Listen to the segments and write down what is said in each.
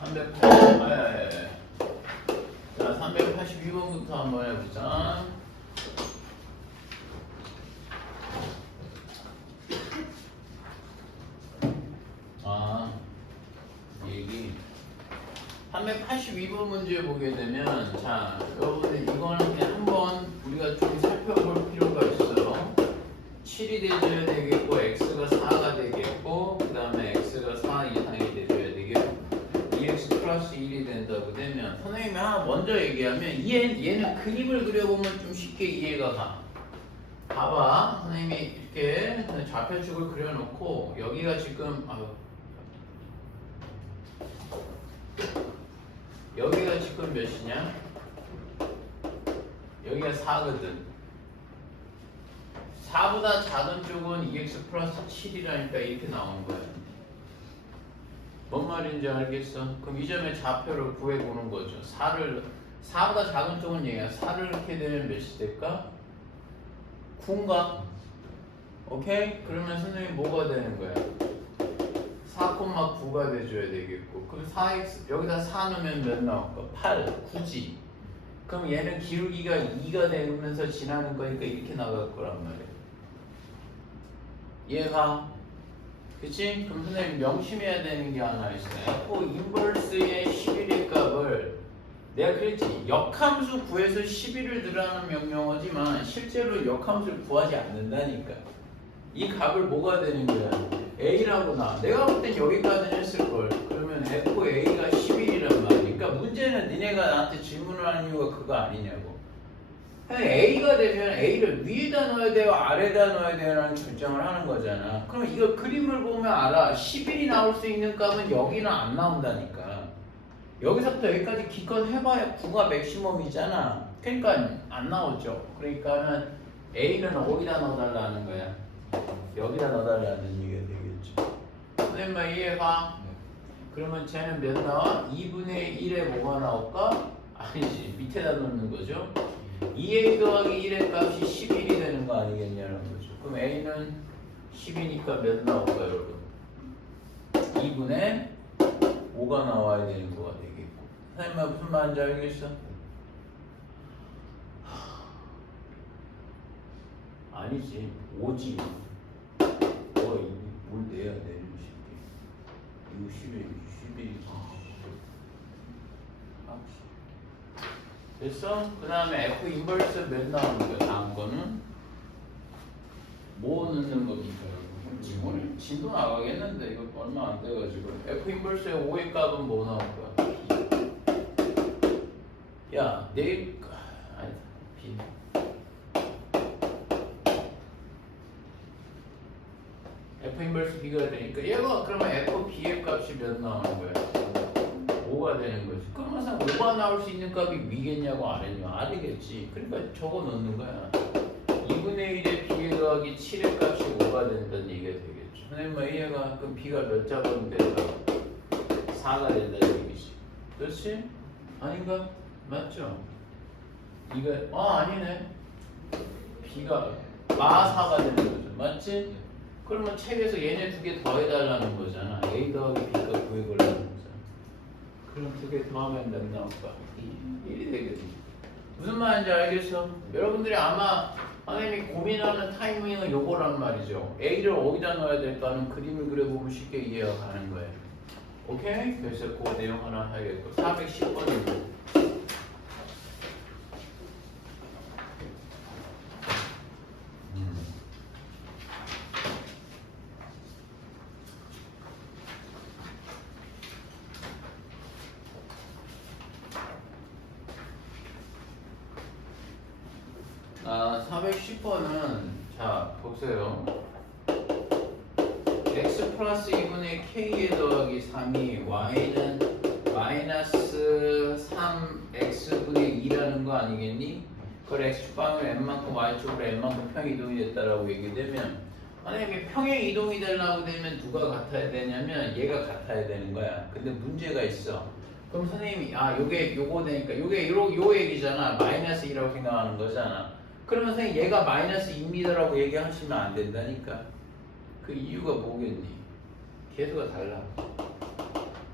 380, 자, 382번부터 한번 해보자. 얘기 382번 문제 보게 되면, 자, 여러분들 이거는 그냥 한번 우리가 좀 살펴볼 필요가 있어요. 7이 돼줘야 되겠고, x가 4가 되겠고, 그 다음에 x가 4 이상이 돼줘야 되겠고, 2x 플러스 1이 된다고 되면, 선생님이 하나 먼저 얘기하면, 얘는 그림을 그려보면 좀 쉽게 이해가 가. 봐봐, 선생님이 이렇게 좌표축을 그려놓고, 여기가 지금, 여기가 지금 몇이냐? 여기가 4거든. 4보다 작은 쪽은 2x 플러스 7이라니까 이렇게 나온 거야. 뭔 말인지 알겠어? 그럼 이 점의 좌표를 구해보는 거죠. 4보다 작은 쪽은 얘야. 4를 넣게 되면 몇이 될까? 9인가? 오케이? 그러면 선생님이 뭐가 되는 거야? 4,9가 돼줘야 되겠고, 그럼 4x 여기다 4 넣으면 몇 나올까? 8, 9지. 그럼 얘는 기울기가 2가 되면서 지나는 거니까 이렇게 나갈 거란 말이야. 얘가, 그치? 그럼 선생님 명심해야 되는 게 하나 있어요. F 인버스의 11의 값을 내가 그랬지, 역함수 구해서 11을 넣으라는 명령어지만 실제로 역함수를 구하지 않는다니까. 이 값을 뭐가 되는 거야? A라고 나. 내가 볼 땐 여기까지는 했을걸. 그러면 FA가 11이란 말이니까, 그러니까 문제는 니네가 나한테 질문을 하는 이유가 그거 아니냐고. A가 되면 A를 위에다 넣어야 돼요? 아래다 넣어야 돼요? 라는 결정을 하는 거잖아. 그럼 이거 그림을 보면 알아. 11이 나올 수 있는 값은 여기는 안 나온다니까. 여기서부터 여기까지 기껏 해봐야 9가 맥시멈이잖아. 그러니까 안 나오죠. 그러니까는 A는 어디다 넣어달라는 거야? 여기다 넣어달라는 얘기가 되겠죠. 선생님 이해가? 그러면 쟤는 몇 나와? 2분의 1에 뭐가 나올까? 아니지, 밑에다 넣는 거죠. 2a 더하기 1의 값이 11이 되는 거 아니겠냐는 거죠. 그럼 a는 10이니까 몇 나올까요, 여러분? 2분의 5가 나와야 되는 거가 되겠고. 선생님 무슨 말인지 알겠어? 아니지, 5지. 뭘 내야 돼? 이거 11. 됐어? 그 다음에 F 인버스 몇 나오는 거야? 다음 거는 뭐 넣는 겁니까? 오늘 진도 나가겠는데 이거 얼마 안 돼가지고. F 인버스의 5의 값은 뭐 나올 거야? B. 야, 내일 아니다. B. F 인버스 B가 되니까 얘가 그러면 F B의 값이 몇 나오는 거야? 5가 되는 거지. 그럼 항상 5가 나올 수 있는 값이 위겠냐고 아래냐? 아래겠지. 그러니까 저거 넣는 거야. 2분의 1의 B에 더하기 7의 값이 5가 된다는 얘기가 되겠죠. 선생님 얘가 그럼 B가 몇 잡으면 된다? 4가 된다는 얘기지. 그렇지? 아닌가? 맞죠? 이거 아니네. B가 4가 되는 거죠. 맞지? 그러면 책에서 얘네 두 개 더해달라는 거잖아. A 더하기 B가 구해보려는 거잖아. 그럼 두 개 더하면 몇 나올까? 1이 되겠지. 무슨 말인지 알겠어? 여러분들이 아마 선생님이 고민하는 타이밍은 요거란 말이죠. A를 어디다 넣어야 될까는 그림을 그려보면 쉽게 이해가 가는 거예요. 오케이? 그래서 그 내용 하나 해야겠고. 410번입니다. 아, 410번은 자 보세요. x 플러스 2분의 k에 더하기 3이 y는 마이너스 3x분의 2라는 거 아니겠니? 그걸 x축방을 n만큼 y축으로 n만큼 평이동이 됐다라고 얘기되면, 만약에 평행 이동이 되려고 되면 누가 같아야 되냐면 얘가 같아야 되는 거야. 근데 문제가 있어. 그럼 선생님이 요거 되니까 요게 요 얘기잖아. 마이너스 2라고 생각하는 거잖아. 그러면 선생님 얘가 마이너스 2m라고 얘기하시면 안 된다니까. 그 이유가 뭐겠니? 계수가 달라.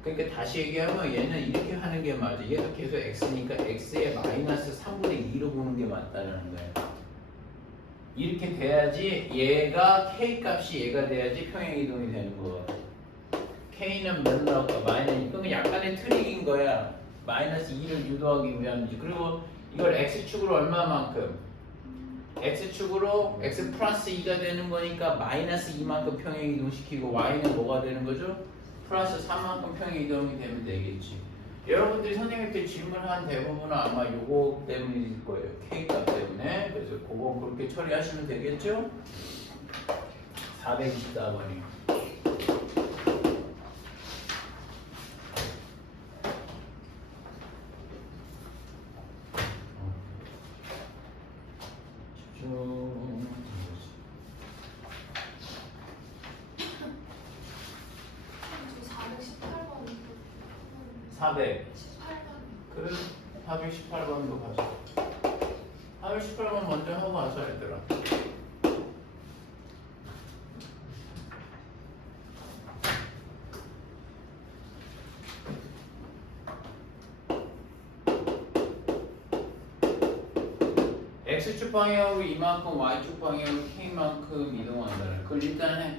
그러니까 다시 얘기하면 얘는 이렇게 하는 게 맞아. 얘도 계속 x니까 x의 마이너스 3분의 2로 보는 게 맞다는 거야. 이렇게 돼야지 얘가 k 값이 얘가 돼야지 평행이동이 되는 거야. k는 몇 나올까? 마이너스. 그러면 약간의 트릭인 거야. 마이너스 2를 유도하기 위함이지. 그리고 이걸 x축으로 얼마만큼? x축으로 x 플러스 2가 되는 거니까 마이너스 2만큼 평행이동시키고 y는 뭐가 되는 거죠? 플러스 3만큼 평행이동이 되면 되겠지. 여러분들이 선생님께 질문한 대부분은 아마 요거 때문일 거예요. k값 때문에. 그래서 그거 그렇게 처리하시면 되겠죠? 424번이요. 그래 418번도 가자. 418번 먼저 하고 와서 얘들아. x축 방향으로 이만큼, y축 방향으로 k만큼 이동한다는. 그걸 일단 해.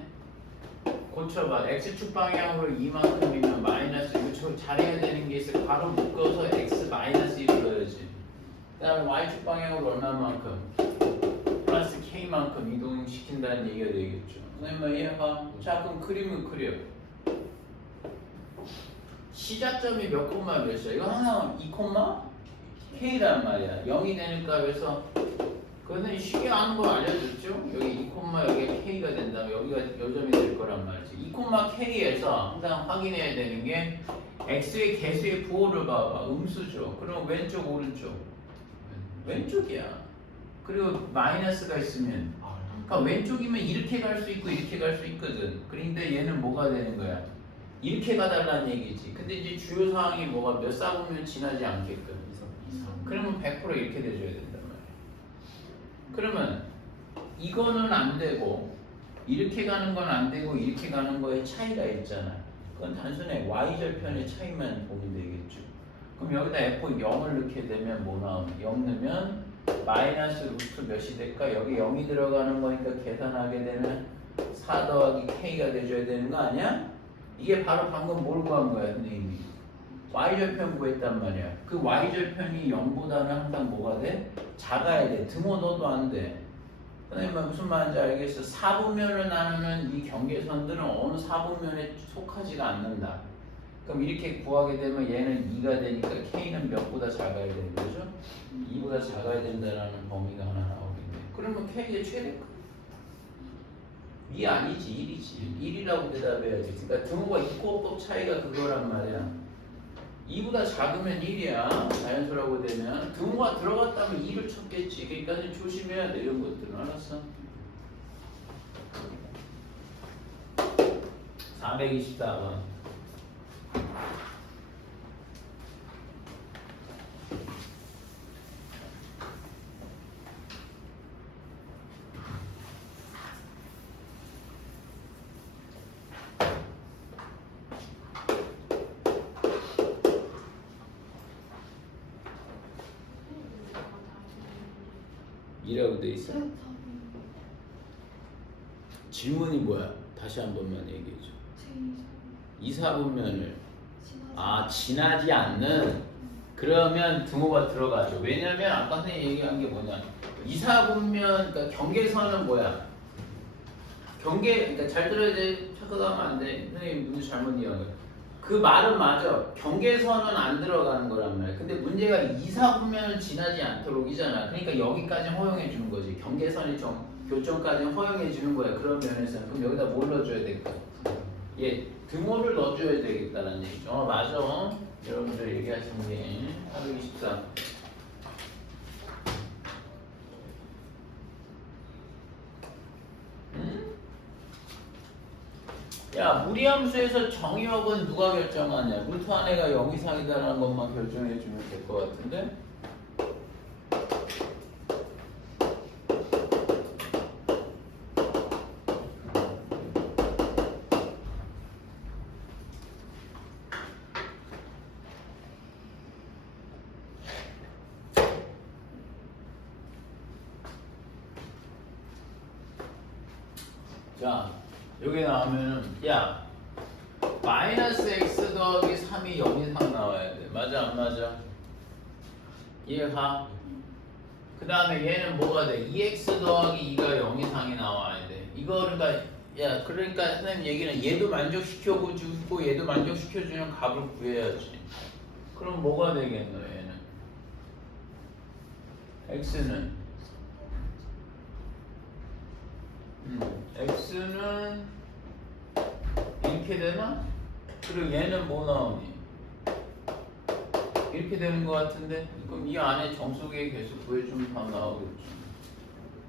고쳐봐. x축 방향으로 이만큼이면 마이너스 이거 잘해야 되는 게 있어. 바로 묶어서 x 마이너스 1을 넣어야지. 그 다음에 y축 방향으로 얼마만큼? 플러스 k만큼 이동시킨다는 얘기가 되겠죠. 선생님 이해가? 자 그럼 그림은 그려. 시작점이 몇 콤마 몇이야? 이거 항상 2 콤마 k란 말이야. 0이 되는 값에서 그거는 쉽게 하는 거 알려줬죠? 여기 2 콤마 여기가 k가 된다면 여기가 요점이 될 거란 말이지. 2 콤마 k에서 항상 확인해야 되는 게 x의 개수의 부호를 봐봐. 음수죠. 그럼 왼쪽 오른쪽 왼쪽이야. 그리고 마이너스가 있으면 그러니까 왼쪽이면 이렇게 갈 수 있고 이렇게 갈 수 있거든. 그런데 얘는 뭐가 되는 거야? 이렇게 가달라는 얘기지. 근데 이제 주요 사항이 뭐가 몇 사분면 지나지 않게끔. 그러면 100% 이렇게 돼줘야 된단 말이야. 그러면 이거는 안 되고 이렇게 가는 건 안 되고 이렇게 가는 거에 차이가 있잖아. 그건 단순히 y절편의 차이만 보면 되겠죠. 그럼 여기다 f 0을 넣게 되면 뭐 나오면 0 넣으면 마이너스 루트 몇이 될까? 여기 0이 들어가는 거니까 계산하게 되면 4 더하기 k가 돼줘야 되는 거 아니야? 이게 바로 방금 뭘 구한 거야 선생님이? y절편 구했단 말이야. 그 y절편이 0보다는 항상 뭐가 돼? 작아야 돼. 등호 넣어도 안 돼. 선생님 무슨 말인지 알겠어? 사분면을 나누는 이 경계선들은 어느 사분면에 속하지가 않는다. 그럼 이렇게 구하게 되면 얘는 2가 되니까 k는 몇보다 작아야 되는 거죠? 2보다 작아야 된다는 범위가 하나 나오겠네. 그러면 k의 최대값 2 아니지 1이지. 1이라고 대답해야지. 그러니까 등호가 있고 없고 차이가 그거란 말이야. 2보다 작으면 1이야. 자연수라고 되면 등호가 들어갔다면 2를 쳤겠지. 그러니까 조심해야 돼. 이런 것들은. 알았어? 424번 이라고 돼 있어? 질문이 뭐야? 다시 한 번만 얘기해줘. 2, 4분면을 지나지 않는. 그러면 등호가 들어가죠. 왜냐면 아까 선생님이 얘기한 게 뭐냐? 2, 4분면 그러니까 경계선은 뭐야? 그러니까 잘 들어야 돼. 착각하면 안 돼. 선생님 문제 잘못 이해한 거야. 그 말은 맞아. 경계선은 안 들어가는 거란 말이야. 근데 문제가 2, 4분면을 지나지 않도록이잖아. 그러니까 여기까지 허용해 주는 거지. 경계선이 교점까지 허용해 주는 거야. 그런 면에서는. 그럼 여기다 뭘 넣어줘야 될까? 등호를 넣어줘야 되겠다는 얘기죠. 맞아. 여러분들 얘기하신 게 424. 야, 무리함수에서 정의역은 누가 결정하냐? 루트 안에가 0 이상이다라는 것만 결정해 주면 될 것 같은데? 나오니까 여기 나오면은 야 마이너스 x 더하기 3이 0 이상 나와야 돼. 맞아 안 맞아? 이해가? 그 다음에 얘는 뭐가 돼? 2x 더하기 2가 0 이상이 나와야 돼. 이거 그러니까 선생님 얘기는 얘도 만족시켜주고 얘도 만족시켜주는 값을 구해야지. 그럼 뭐가 되겠노 얘는? x는 x는 이렇게 되나? 그리고 얘는 뭐 나오니? 이렇게 되는 것 같은데? 그럼 이 안에 정수기의 개수 구해주면 다 나오겠죠.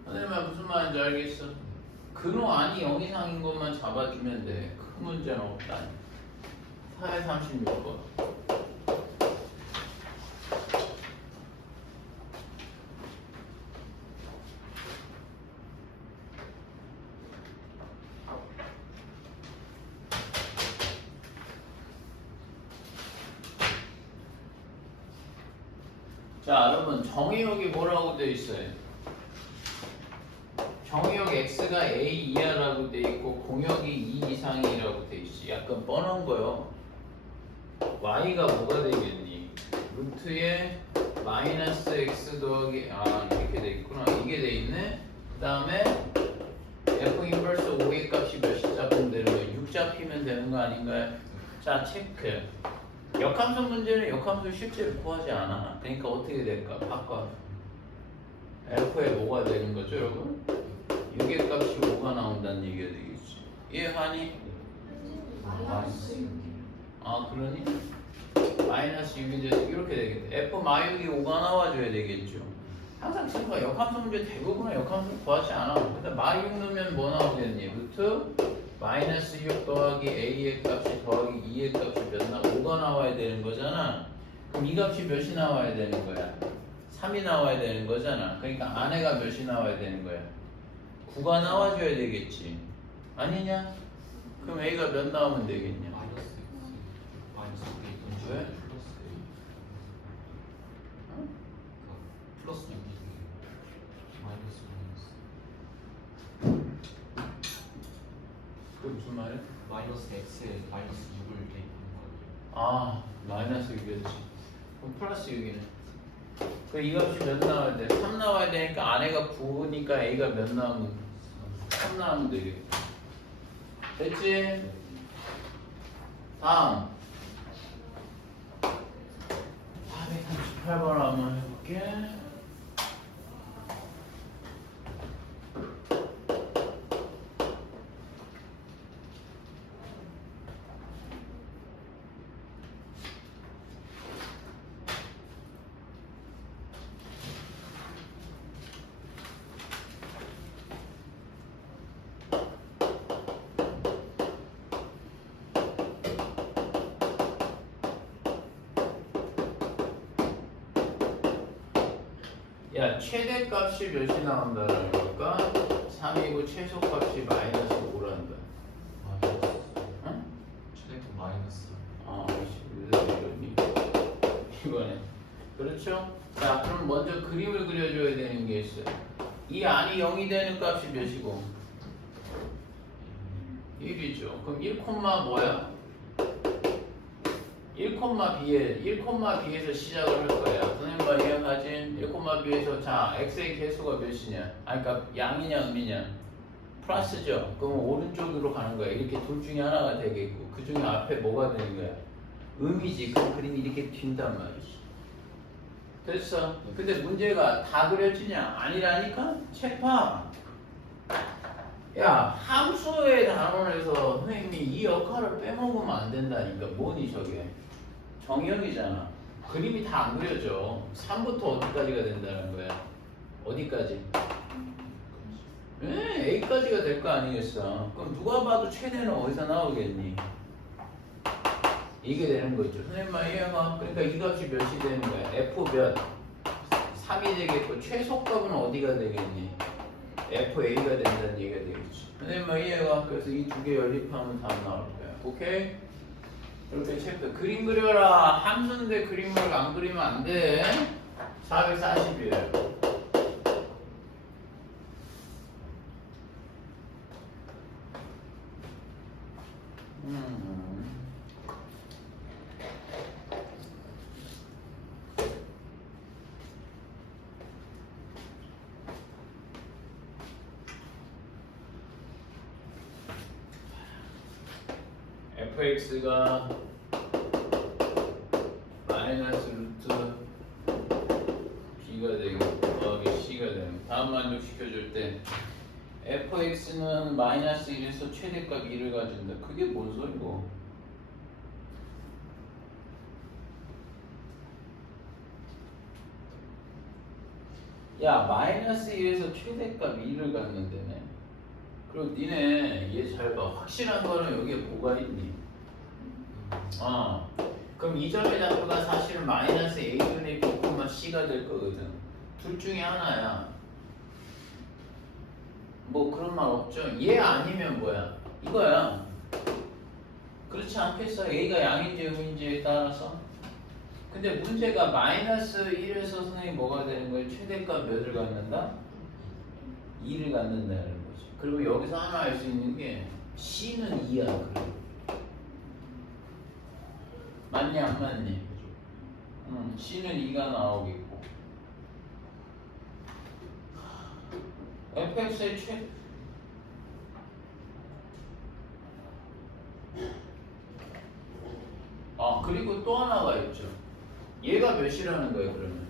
선생님 무슨 말인지 알겠어? 근호 안이 0 이상인 것만 잡아주면 돼. 큰 문제는 없다. 4에 36번. 자, 여러분 정의역이 뭐라고 되어 있어요? 정의역 x가 a 이하라고 되어 있고 공역이 2 이상이라고 되어 있어. 약간 뻔한 거요. y가 뭐가 되겠니? 루트에 마이너스 x 더하기 이렇게 돼 있구나. 이게 돼 있네. 그 다음에 f 인버스 5의 값이 몇이 잡히면 되는 거예요? 6 잡히면 되는 거 아닌가요? 자, 체크. 역함수 문제는 역함수 실제로 구하지 않아. 그러니까 어떻게 될까? 바꿔. f에 뭐가 되는 거죠, 여러분? 6의 값이 5가 나온다는 얘기가 되겠지. 이해하니? 그러니? 마이너스 6이 돼서 이렇게 되겠다. f 마이너스 5가 나와줘야 되겠죠. 항상 친구가 역함수 문제 대부분은 역함수 구하지 않아. 근데 마이너스 6 넣으면 뭐 나오겠니? 루트 마이너스 6 더하기 a의 값이 더하기 2의 값이 몇 나? 5가 나와야 되는 거잖아. 그럼 이 값이 몇이 나와야 되는 거야? 3이 나와야 되는 거잖아. 그러니까 안에가 몇이 나와야 되는 거야? 9가 나와줘야 되겠지. 아니냐? 그럼 a가 몇 나오면 되겠냐? 마이너스 왜? 플러스 6이 마이너스 그게 무슨 말이야? 마이너스 x에 마이너스 6을 대입하는 거예요. 마이너스 6이었지. 그럼 플러스 6이네. 그 이 값이 몇 나와야 돼? 3 나와야 되니까 안에가 9니까 a가 몇 나오면 3 나오면 되겠다. 됐지? 다음 438번 한번 해볼게. 야, 최대값이 몇이 나온다는 걸까? 3이고 최소값이 마이너스 5란다. 마이너스. 응? 최대값 마이너스. 왜 이러니? 이번에. 그렇죠? 자, 그럼 먼저 그림을 그려줘야 되는 게 있어요. 이 안이 0이 되는 값이 몇이고? 1이죠. 그럼 1, 뭐야? 1,b에서 시작을 할 거야. 선생님과 이해가진 1,b에서 자 x의 개수가 몇이냐? 그러니까 양이냐 음이냐? 플러스죠. 그럼 오른쪽으로 가는 거야. 이렇게 둘 중에 하나가 되겠고 그 중에 앞에 뭐가 되는 거야? 음이지. 그럼 그림이 이렇게 튄단 말이지. 됐어. 근데 문제가 다 그려지냐? 아니라니까? 책 봐. 야, 함수의 단원에서 선생님이 이 역할을 빼먹으면 안 된다니까. 뭐니 저게? 정의역이잖아. 그림이 다 안 그려져. 3부터 어디까지가 된다는 거야? 어디까지? A까지가 될 거 아니겠어. 그럼 누가 봐도 최대는 어디서 나오겠니? 이게 되는 거죠. 선생님만 이해가. 그러니까 이 값이 몇이 되는 거야? F 몇? 3이 되겠고 최소값은 어디가 되겠니? FA가 된다는 얘기가 되겠지. 선생님만 이해가. 그래서 이 두 개 연립하면 답 나올 거야. 오케이? 이렇게 체크. 그림 그려라. 함수인데 그림을 안 그리면 안 돼. 441. 음. fx가 마이너스 루트 b가 되고 더하기 c가 되는 다음 만족시켜줄 때 fx는 마이너스 1에서 최대값 2를 가진다. 그게 뭔 소리고? 야, 마이너스 1에서 최대값 2를 갖는다네. 그리고 니네 얘 잘 봐. 확실한 거는 여기에 뭐가 있니? 그럼 이 점의 좌표가 사실은 마이너스 a분의 b, c가 될 거거든. 둘 중에 하나야. 뭐 그런 말 없죠? 얘 아니면 뭐야? 이거야. 그렇지 않겠어? a가 양인지 음인지에 따라서. 근데 문제가 마이너스 1에서 선생님 뭐가 되는 거예요? 최대값 몇을 갖는다? 2를 갖는다는 거지. 그리고 여기서 하나 알 수 있는 게 c는 2야. 그래. 맞니 안 맞니? c는 2가 나오겠고 fx의 그리고 또 하나가 있죠. 얘가 몇이라는 거예요 그러면?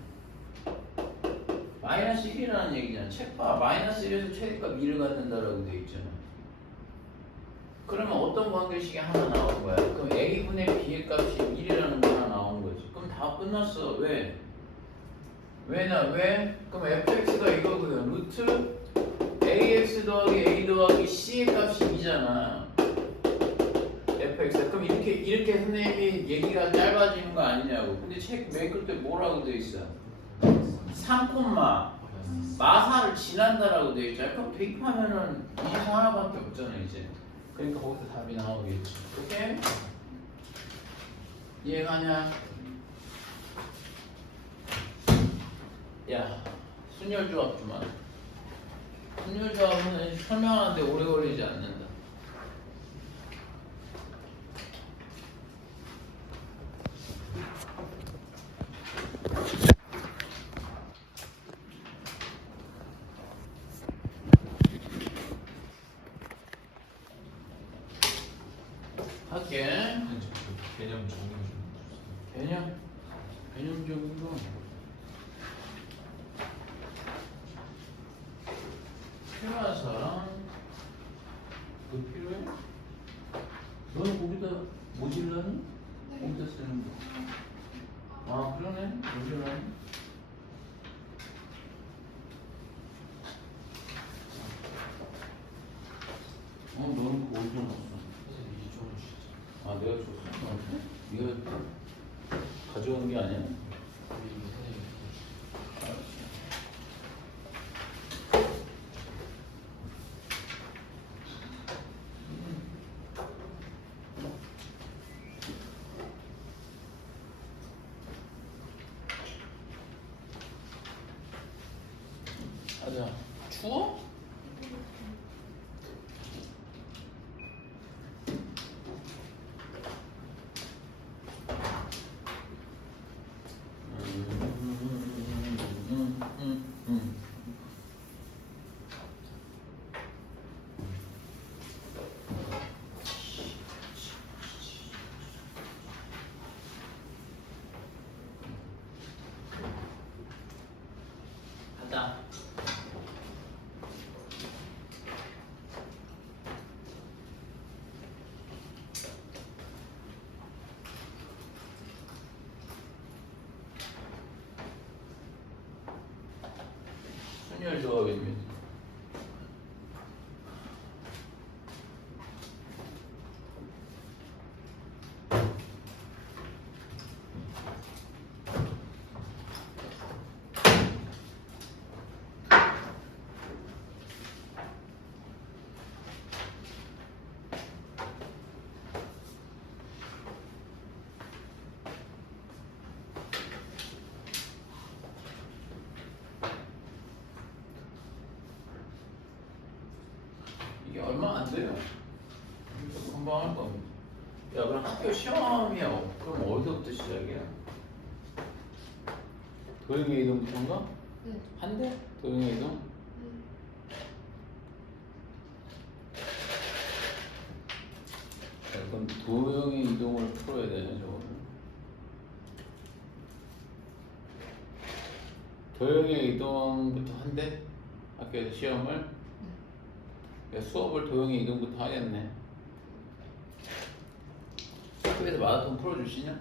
마이너스 1이라는 얘기잖아. 책 봐. 마이너스 1에서 최대값 2를 갖는다라고 돼 있잖아. 그러면 어떤 관계식이 하나 나온 거야? 그럼 a분의 b의 값이 1이라는 거 하나 나온 거지. 그럼 다 끝났어. 왜? 왜? 그럼 fx가 이거거든. 루트 ax 더하기 a 더하기 c의 값이 2잖아. fx. 그럼 이렇게 선생님이 얘기가 짧아지는 거 아니냐고. 근데 책 메이클 때 뭐라고 돼 있어? 3, 마사를 지난다라고 돼 있잖아. 그럼 대입하면은 이 중에 하나밖에 없잖아 이제. 그러니까 거기서 답이 나오겠지. 오케이? 이해가냐? 야, 순열조합 좀 하자. 순열조합은 설명하는데 오래 걸리지 않는다. 할게. 개념 정리 좀 개념적인 거. 필요한 사람? 너 필요해? 너는 거기다 모질라니? 거기다 쓰는 거. 그러네. 모질라니? 너는 그거 어디서 넣었어? 선생님 이 쪽으로 주시죠. 내가 줬어? 너한테? 네가 가져온 게 아니야? 우리 선생님 가자. 추워? 가자. 순열 조합입니다. 이게 얼마 안 돼요. 금방 할 겁니다. 학교 시험이 그럼 어디서부터 시작이야? 도형의 이동부터인가? 네. 한대? 도형의 이동? 네. 자, 그럼 도형의 이동을 풀어야 되네 저거는. 도형의 이동부터 한대? 학교에서 시험을? 그러니까 수업을 도형의 이동부터 하겠네. 학교에서 마라톤 풀어주시냐?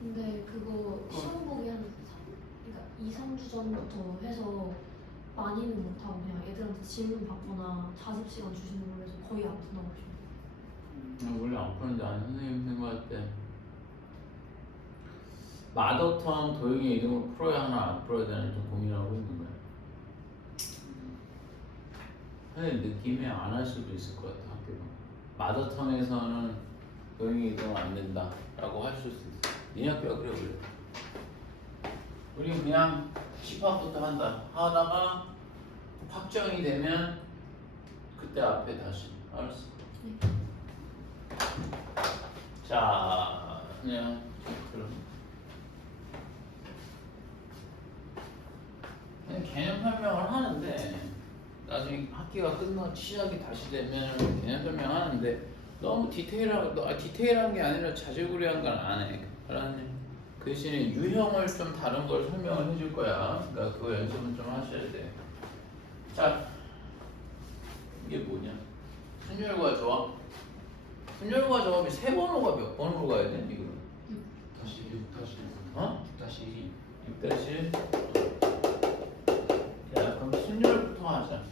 근데 그거 시험 보기 한 2, 3주 전부터 해서 많이는 못하고 그냥 애들한테 질문 받거나 자습 시간 주시는 걸로 해서 거의 안 푼다고 하시면 원래 안 푸는데 아는 선생님 생각할 때 마더텀 도형의 이동을 풀어야 하나 안 풀어야 되나 좀 고민하고 있는 거야. 선생님 느낌이 안 할 수도 있을 것 같아 학교가. 마더텀에서는 도형의 이동 안 된다 라고 할 수도 있어. 니네 학교가 그래 원래. 우리 그냥 10학부터 한다 하다가 확정이 되면 그때 앞에 다시. 알았어? 자, 그냥 그럼 그냥 개념 설명을 하는데 나중에 학기가 끝나고 시작이 다시 되면 개념 설명하는데 너무 디테일한 게 아니라 자질구레한 건 안 해. 알았니? 그 대신에 유형을 좀 다른 걸 설명을 해줄 거야. 그러니까 그거 연습은 좀 하셔야 돼. 자, 이게 뭐냐? 순열과 조합. 순열과 조합이 세 번호가 몇 번으로 가야 돼? 이거? 6-1 어? 6-1 6-1. 자, 그럼 순열부터 하자.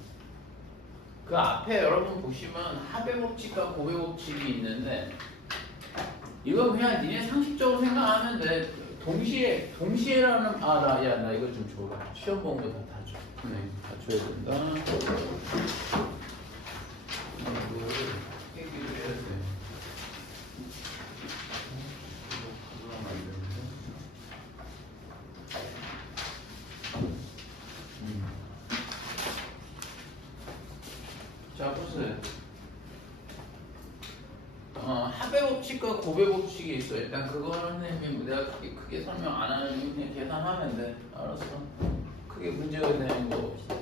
그 앞에 여러분 보시면 합의 법칙과 고배 법칙이 있는데 이거 그냥 니네 상식적으로 생각하면 돼. 동시에라는 나 이거 좀 줘라. 시험 본 거 다 줘. 네, 다 줘야 된다. 이거를 얘기를 해야 돼. 이거 만드는데. 자 보세요. 합의 법칙과 고배 법칙이 있어. 일단 그거는 선생님이 내가 크게 설명 안 하는 이유 그냥 계산하면 돼. 알았어? 크게 문제가 되는 거 없어.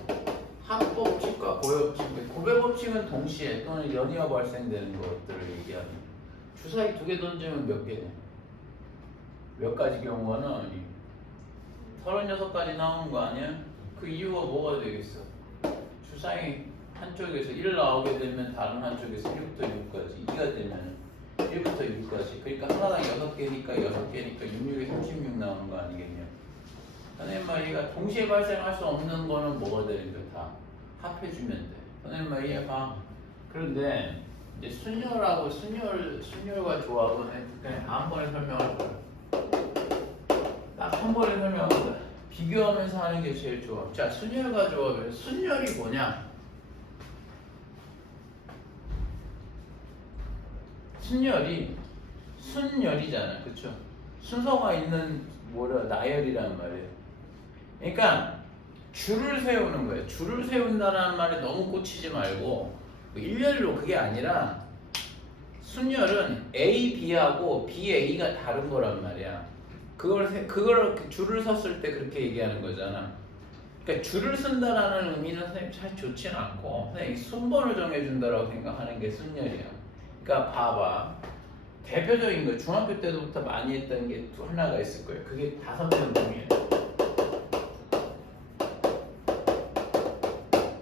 합 법칙과 고배 법칙. 고배 법칙은 동시에 또는 연이어 발생되는 것들을 얘기하는. 주사위 2개 던지면 몇 개냐? 몇 가지 경우가 나오니? 36가지 나오는 거 아니야? 그 이유가 뭐가 되겠어? 주사위 한쪽에서 1 나오게 되면 다른 한쪽에서 1부터 6까지 2가 되면 1부터 6까지 그러니까 하나당 6개니까 6개니까 66에 36 나오는 거 아니겠냐. 선생님 말이가 동시에 발생할 수 없는 거는 뭐가 되는 거야? 다 합해주면 돼. 선생님 말 이해가. 그런데 이제 순열과 조합은 그냥 다음번에 설명할 거야. 딱 한 번에 설명할 거야. 비교하면서 하는 게 제일 좋아. 자, 순열과 조합에 순열이 뭐냐? 순열이잖아, 그쵸? 순서가 있는 나열이란 말이에요. 그러니까 줄을 세우는 거예요. 줄을 세운다는 말에 너무 꽂히지 말고 뭐 일렬로 그게 아니라 순열은 A, B하고 B, A가 다른 거란 말이야. 그걸 줄을 섰을 때 그렇게 얘기하는 거잖아. 그러니까 줄을 쓴다라는 의미는 선생님 잘 좋지는 않고 선생님 순번을 정해준다라고 생각하는 게 순열이야. 그러니까 봐봐. 대표적인 거 중학교 때부터 많이 했던 게 또 하나가 있을 거예요. 그게 5명 중에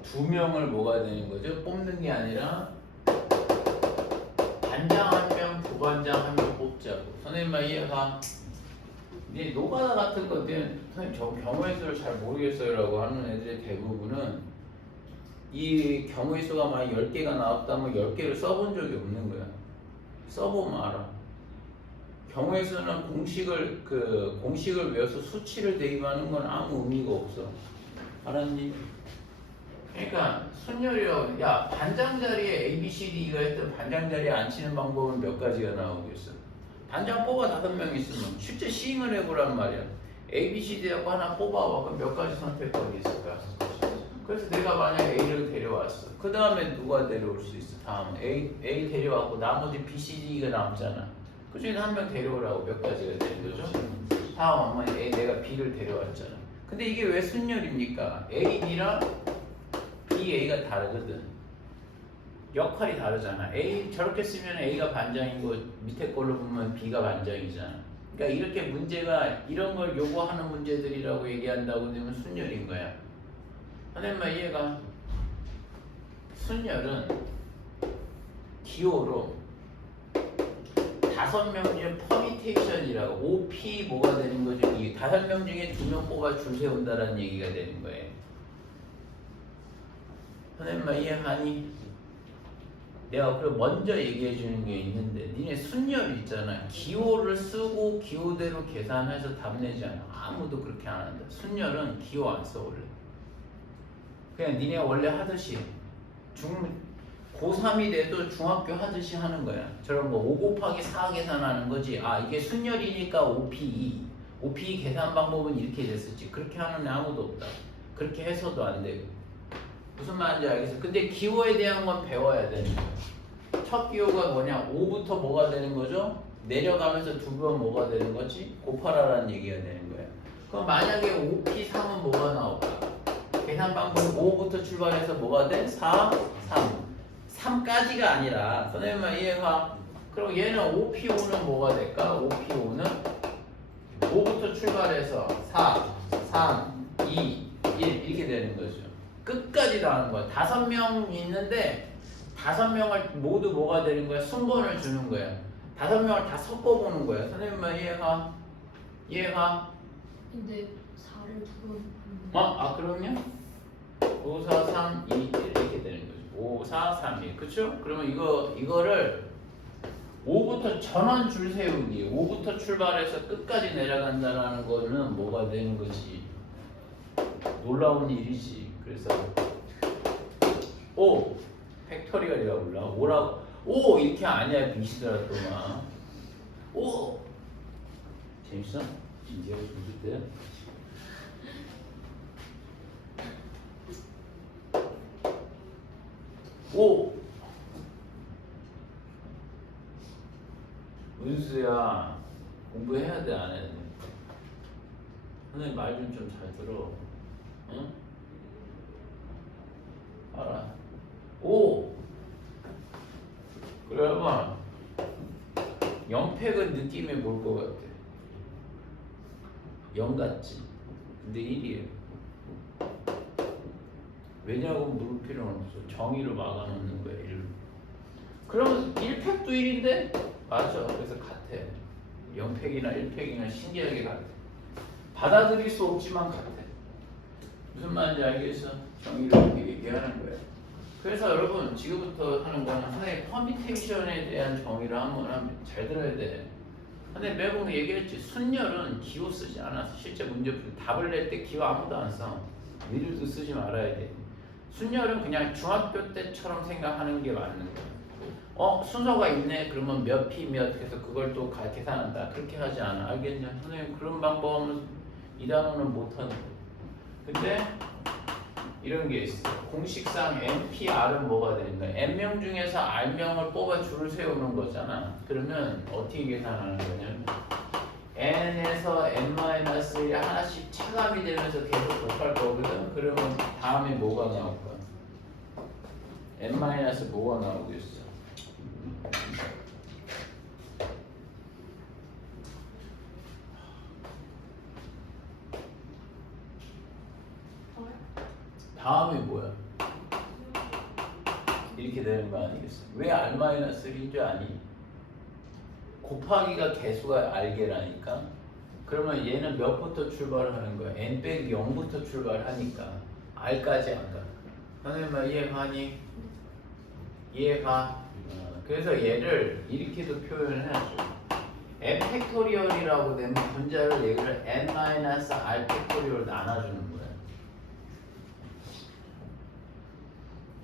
2명을 뭐가 되는 거죠? 뽑는 게 아니라 반장 1명, 부반장 1명 뽑자고. 선생님 말 이해가? 이제 노가다 같은 것들은 선생님 저 경우의 수를 잘 모르겠어요라고 하는 애들의 대부분은 이 경우의 수가 만약 10개가 나왔다면 10개를 써본 적이 없는 거야. 써보면 알아. 경우의 수는 공식을 외워서 수치를 대입하는 건 아무 의미가 없어. 알았니? 그러니까 순열이요. 야, 반장 자리에 A, B, C, D가 했던 반장 자리에 앉히는 방법은 몇 가지가 나오겠어. 반장 뽑아 5명 있으면 실제 시행을 해보란 말이야. A, B, C, D하고 하나 뽑아봐. 그럼 몇 가지 선택권이 있을까? 그래서 내가 만약 A를 데려왔어. 그 다음에 누가 데려올 수 있어? 다음 A 데려왔고 나머지 B, C, D가 남잖아. 그 중에 한 명 데려오라고 몇 가지가 되는 거죠? 다음 어머니 A 내가 B를 데려왔잖아. 근데 이게 왜 순열입니까? A, B랑 B, A가 다르거든. 역할이 다르잖아. A 저렇게 쓰면 A가 반장이고 밑에 걸로 보면 B가 반장이잖아. 그러니까 이렇게 문제가 이런 걸 요구하는 문제들이라고 얘기한다고 되면 순열인 거야. 선생님 이해가? 순열은 기호로 5명 중에 퍼미테이션이라고 OP 뭐가 되는 거죠? 이 5명 중에 2명 뽑아 줄 세운다라는 얘기가 되는 거예요. 선생님 이해하니? 내가 그럼 먼저 얘기해 주는 게 있는데 니네 순열 있잖아. 기호를 쓰고 기호대로 계산해서 답 내지 않아. 아무도 그렇게 안 한다. 순열은 기호 안 써 원래. 그냥 니네 원래 하듯이 고3이 돼도 중학교 하듯이 하는 거야. 저런 거 5 곱하기 4 계산하는 거지. 아 이게 순열이니까 OP2. OP 계산 방법은 이렇게 됐었지. 그렇게 하는 애 아무도 없다. 그렇게 해서도 안 되고. 무슨 말인지 알겠어? 근데 기호에 대한 건 배워야 되는 거야. 첫 기호가 뭐냐? 5부터 뭐가 되는 거죠? 내려가면서 2번 뭐가 되는 거지? 곱하라라는 얘기가 되는 거야. 그럼 만약에 5P3은 뭐가 나올까? 계산 방법 5부터 출발해서 뭐가 돼? 4, 3. 3까지가 아니라 선생님만 이해가? 그럼 얘는 5P5는 뭐가 될까? 5P5는 5부터 출발해서 4, 3, 2, 1 이렇게 되는 거죠. 끝까지 다 하는 거야. 5명 있는데 5명을 모두 뭐가 되는 거야? 순번을 주는 거야. 5명을 다 섞어보는 거야. 선생님만 이해가? 이해가? 근데 4를 2번 그럼요? 5, 4, 3, 2, 1 이렇게 되는 거죠. 5, 4, 3, 1 그쵸? 그러면 이거를 5부터 전원 줄 세우기 5부터 출발해서 끝까지 내려간다라는 거는 뭐가 되는 거지? 놀라운 일이지. 그래서 5 팩토리얼이라고 불러. 5라고 5 이렇게 아니야 비시더라도만 5 재밌어? 진지하게 좀 줄 때. 오! 은수야 공부해야 돼 안 해야 돼? 선생님 말 좀 잘 들어. 응? 알아. 오! 그러면 영팩은 느낌이 뭘 것 같아? 0 같지? 근데 1이에요. 왜냐고 물을 필요는 없어. 정의로 막아놓는 거야. 1. 그러면 1팩도 1인데? 맞아. 그래서 같아. 0팩이나 1팩이나 신기하게 같아. 받아들일 수 없지만 같아. 무슨 말인지 알겠어? 정의로 이렇게 얘기하는 거야. 그래서 여러분 지금부터 하는 거는 선생님 퍼미테이션에 대한 정의를 한번 하면 잘 들어야 돼. 근데 매번 얘기했지. 순열은 기호 쓰지 않았어. 실제 문제 답을 낼 때 기호 아무도 안 써. 니들도 쓰지 말아야 돼. 순열은 그냥 중학교 때처럼 생각하는 게 맞는 거야. 순서가 있네. 그러면 몇 P 몇 해서 그걸 또 계산한다. 그렇게 하지 않아. 알겠냐? 선생님 그런 방법은 이 단어는 못하는 거야. 근데 이런 게 있어. 공식상 NPR은 뭐가 되는 거야? N명 중에서 R명을 뽑아 줄을 세우는 거잖아. 그러면 어떻게 계산하는 거냐면 N에서 N-1이 하나씩 차감이 되면서 계속 곱할 거거든. 그러면 다음에 뭐가 나올 거야? N- 뭐가 나오겠어? 다음이 뭐야? 이렇게 되는 거 아니겠어? 왜 R-1인 줄 아니? 곱하기가 개수가 R개라니까. 그러면 얘는 몇부터 출발하는 거야? N 빼기 0부터 출발하니까 R까지 안 가. 선생님 이해가니? 이해가? 그래서 얘를 이렇게도 표현을 해야죠. N 팩토리얼이라고 되면 분자를 얘를 N-R 팩토리얼 나눠주는 거야.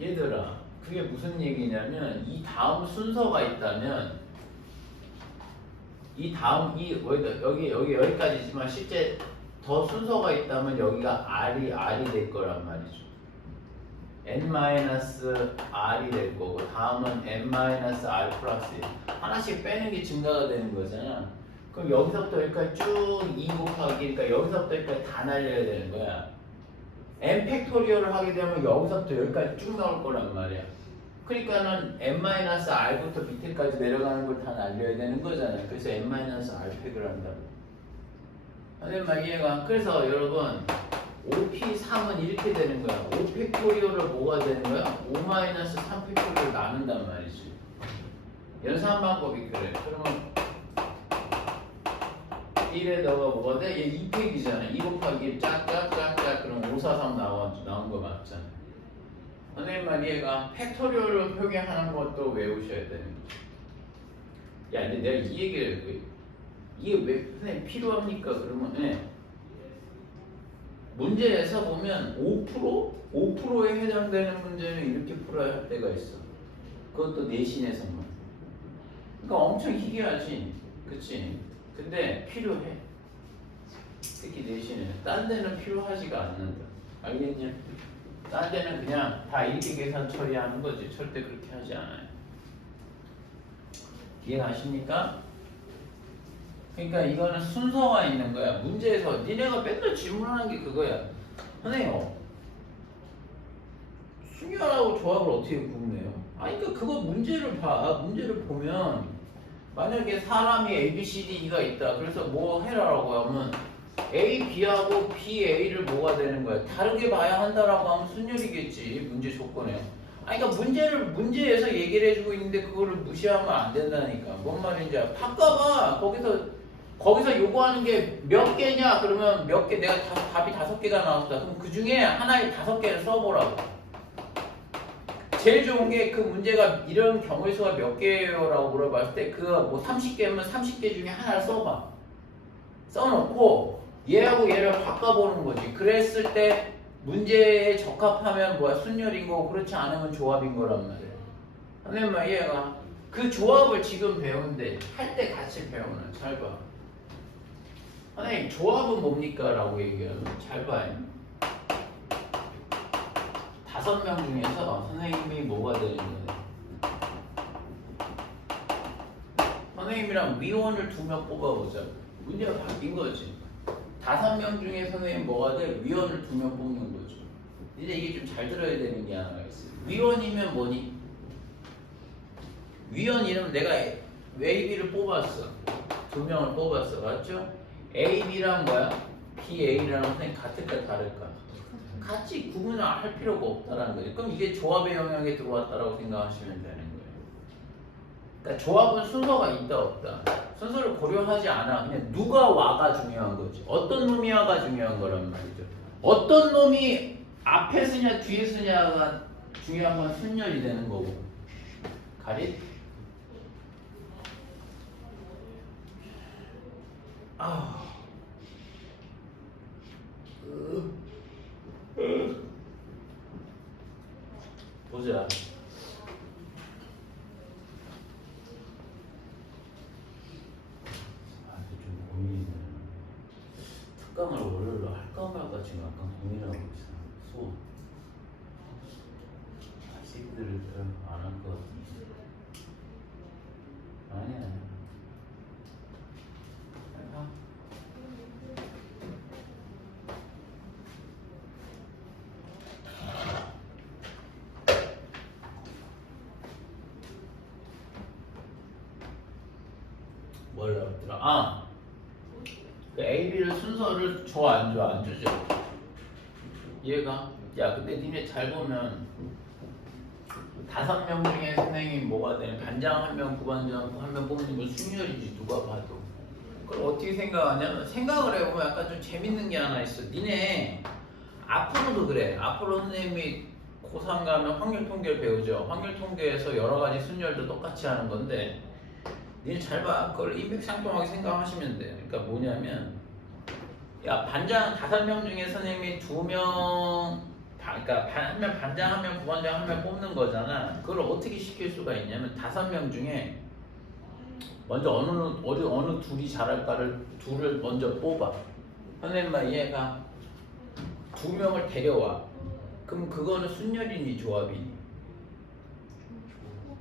얘들아, 그게 무슨 얘기냐면 이 다음 순서가 있다면 이 다음 여기까지지만 실제 더 순서가 있다면 여기가 R이 될 거란 말이죠. n-r이 될 거고 다음은 n-r 플러스 1 하나씩 빼는 게 증가가 되는 거잖아. 그럼 여기서부터 여기까지 쭉 2 곱하기 그러니까 여기서부터 여기까지 다 날려야 되는 거야. n 팩토리얼을 하게 되면 여기서부터 여기까지 쭉 나올 거란 말이야. 그러니까는 n-r부터 밑에까지 내려가는 걸 다 날려야 되는 거잖아. 그래서 n-r 팩을 한다고. 선생님 이해가? 그래서 여러분 OP3은 이렇게 되는 거야. 5 팩토리얼을 뭐가 되는 거야? 5-3 팩토리얼을 나눈단 말이지. 연산 방법이 그래. 그러면 1에다가 뭐가 돼? 얘 2팩이잖아. 2 곱하기 1 짝짝짝짝 그럼 5, 4, 3 나온 거 맞잖아. 선생님 말 이해가? 팩토리얼로 표기하는 것도 외우셔야 되는 거지. 야 근데 내가 이 얘기를 이게 왜 선생님 필요합니까? 그러면 문제에서 보면 5%에 해당되는 문제는 이렇게 풀어야 할 때가 있어. 그것도 내신에서만. 그러니까 엄청 희귀하지, 그치? 근데 필요해. 특히 내신에. 딴 데는 필요하지가 않는다. 알겠냐? 딴 데는 그냥 다 이렇게 계산 처리하는 거지. 절대 그렇게 하지 않아요. 이해가십니까? 그러니까 이거는 순서가 있는 거야. 문제에서 니네가 맨날 질문하는 게 그거야. 선생님, 순열하고 조합을 어떻게 구분해요? 아니 그러니까 그거 문제를 봐. 문제를 보면 만약에 사람이 A, B, C, D, E가 있다. 그래서 뭐 해라라고 하면 A, B하고 B, A를 뭐가 되는 거야? 다르게 봐야 한다라고 하면 순열이겠지. 문제 조건에. 아니 그러니까 문제에서 얘기를 해주고 있는데 그거를 무시하면 안 된다니까. 뭔 말인지 바꿔봐. 거기서 요구하는 게 몇 개냐? 그러면 몇 개, 내가 답이 5개가 나왔다. 그럼 그 중에 하나에 5개를 써보라고. 제일 좋은 게 그 문제가 이런 경우의 수가 몇 개예요? 라고 물어봤을 때 그 뭐 30개면 30개 중에 하나를 써봐. 써놓고 얘하고 얘를 바꿔보는 거지. 그랬을 때 문제에 적합하면 뭐야? 순열인 거고 그렇지 않으면 조합인 거란 말이야. 선생님 말 이해가? 그 조합을 지금 배우는데 할 때 같이 배우는. 잘 봐. 선생님 조합은 뭡니까? 라고 얘기하면 잘 봐요. 5명 중에서 선생님이 뭐가 되는 거예요? 선생님이랑 위원을 2명 뽑아보자. 문제가 바뀐 거지. 5명 중에 선생님 뭐가 돼? 위원을 2명 뽑는 거죠. 이제 이게 좀 잘 들어야 되는 게 하나가 있어요. 위원이면 뭐니? 위원 이름 내가 AB를 뽑았어. 2명을 뽑았어. 맞죠? A, B랑 뭐야? B, A랑 선생님 같을까 다를까? 같이 구분을 할 필요가 없다라는 거죠. 그럼 이게 조합의 영역에 들어왔다라고 생각하시면 되는 거예요. 그러니까 조합은 순서가 있다 없다. 순서를 고려하지 않아. 그냥 누가 와가 중요한 거지. 어떤 놈이 와가 중요한 거란 말이죠. 어떤 놈이 앞에 쓰냐 뒤에 쓰냐가 중요한 건 순열이 되는 거고. 가릿? 보자. 좀 고민이 되네. 특강을 월요일로 할까 말까 지금 약간 고민하고 있어. 수업. 새끼들을 안 할 것 같은데. 아니야. 해봐. 뭘 나왔더라? 그 A, B를 순서를 줘 안 줘? 안 주죠. 얘가 야 근데 니네 잘 보면 5명 중에 선생님 뭐가 되는 반장 1명, 부반장 1명 뽑는 건 순열이지 누가 봐도. 그걸 어떻게 생각하냐면 생각을 해보면 약간 좀 재밌는 게 하나 있어. 니네 앞으로도 그래. 앞으로 선생님이 고3 가면 확률 통계를 배우죠. 확률 통계에서 여러 가지 순열도 똑같이 하는 건데 니네 잘 봐. 그걸 인백상통하게 생각하시면 돼. 그러니까 뭐냐면 야 반장 5명 중에 선생님이 2명 그러니까 한 명 반장 1명, 부반장 1명 뽑는 거잖아. 그걸 어떻게 시킬 수가 있냐면 5명 중에 먼저 어느 둘이 잘할까를 둘을 먼저 뽑아. 선생님 말 이해가? 2명을 데려와. 그럼 그거는 순열이니 조합이니?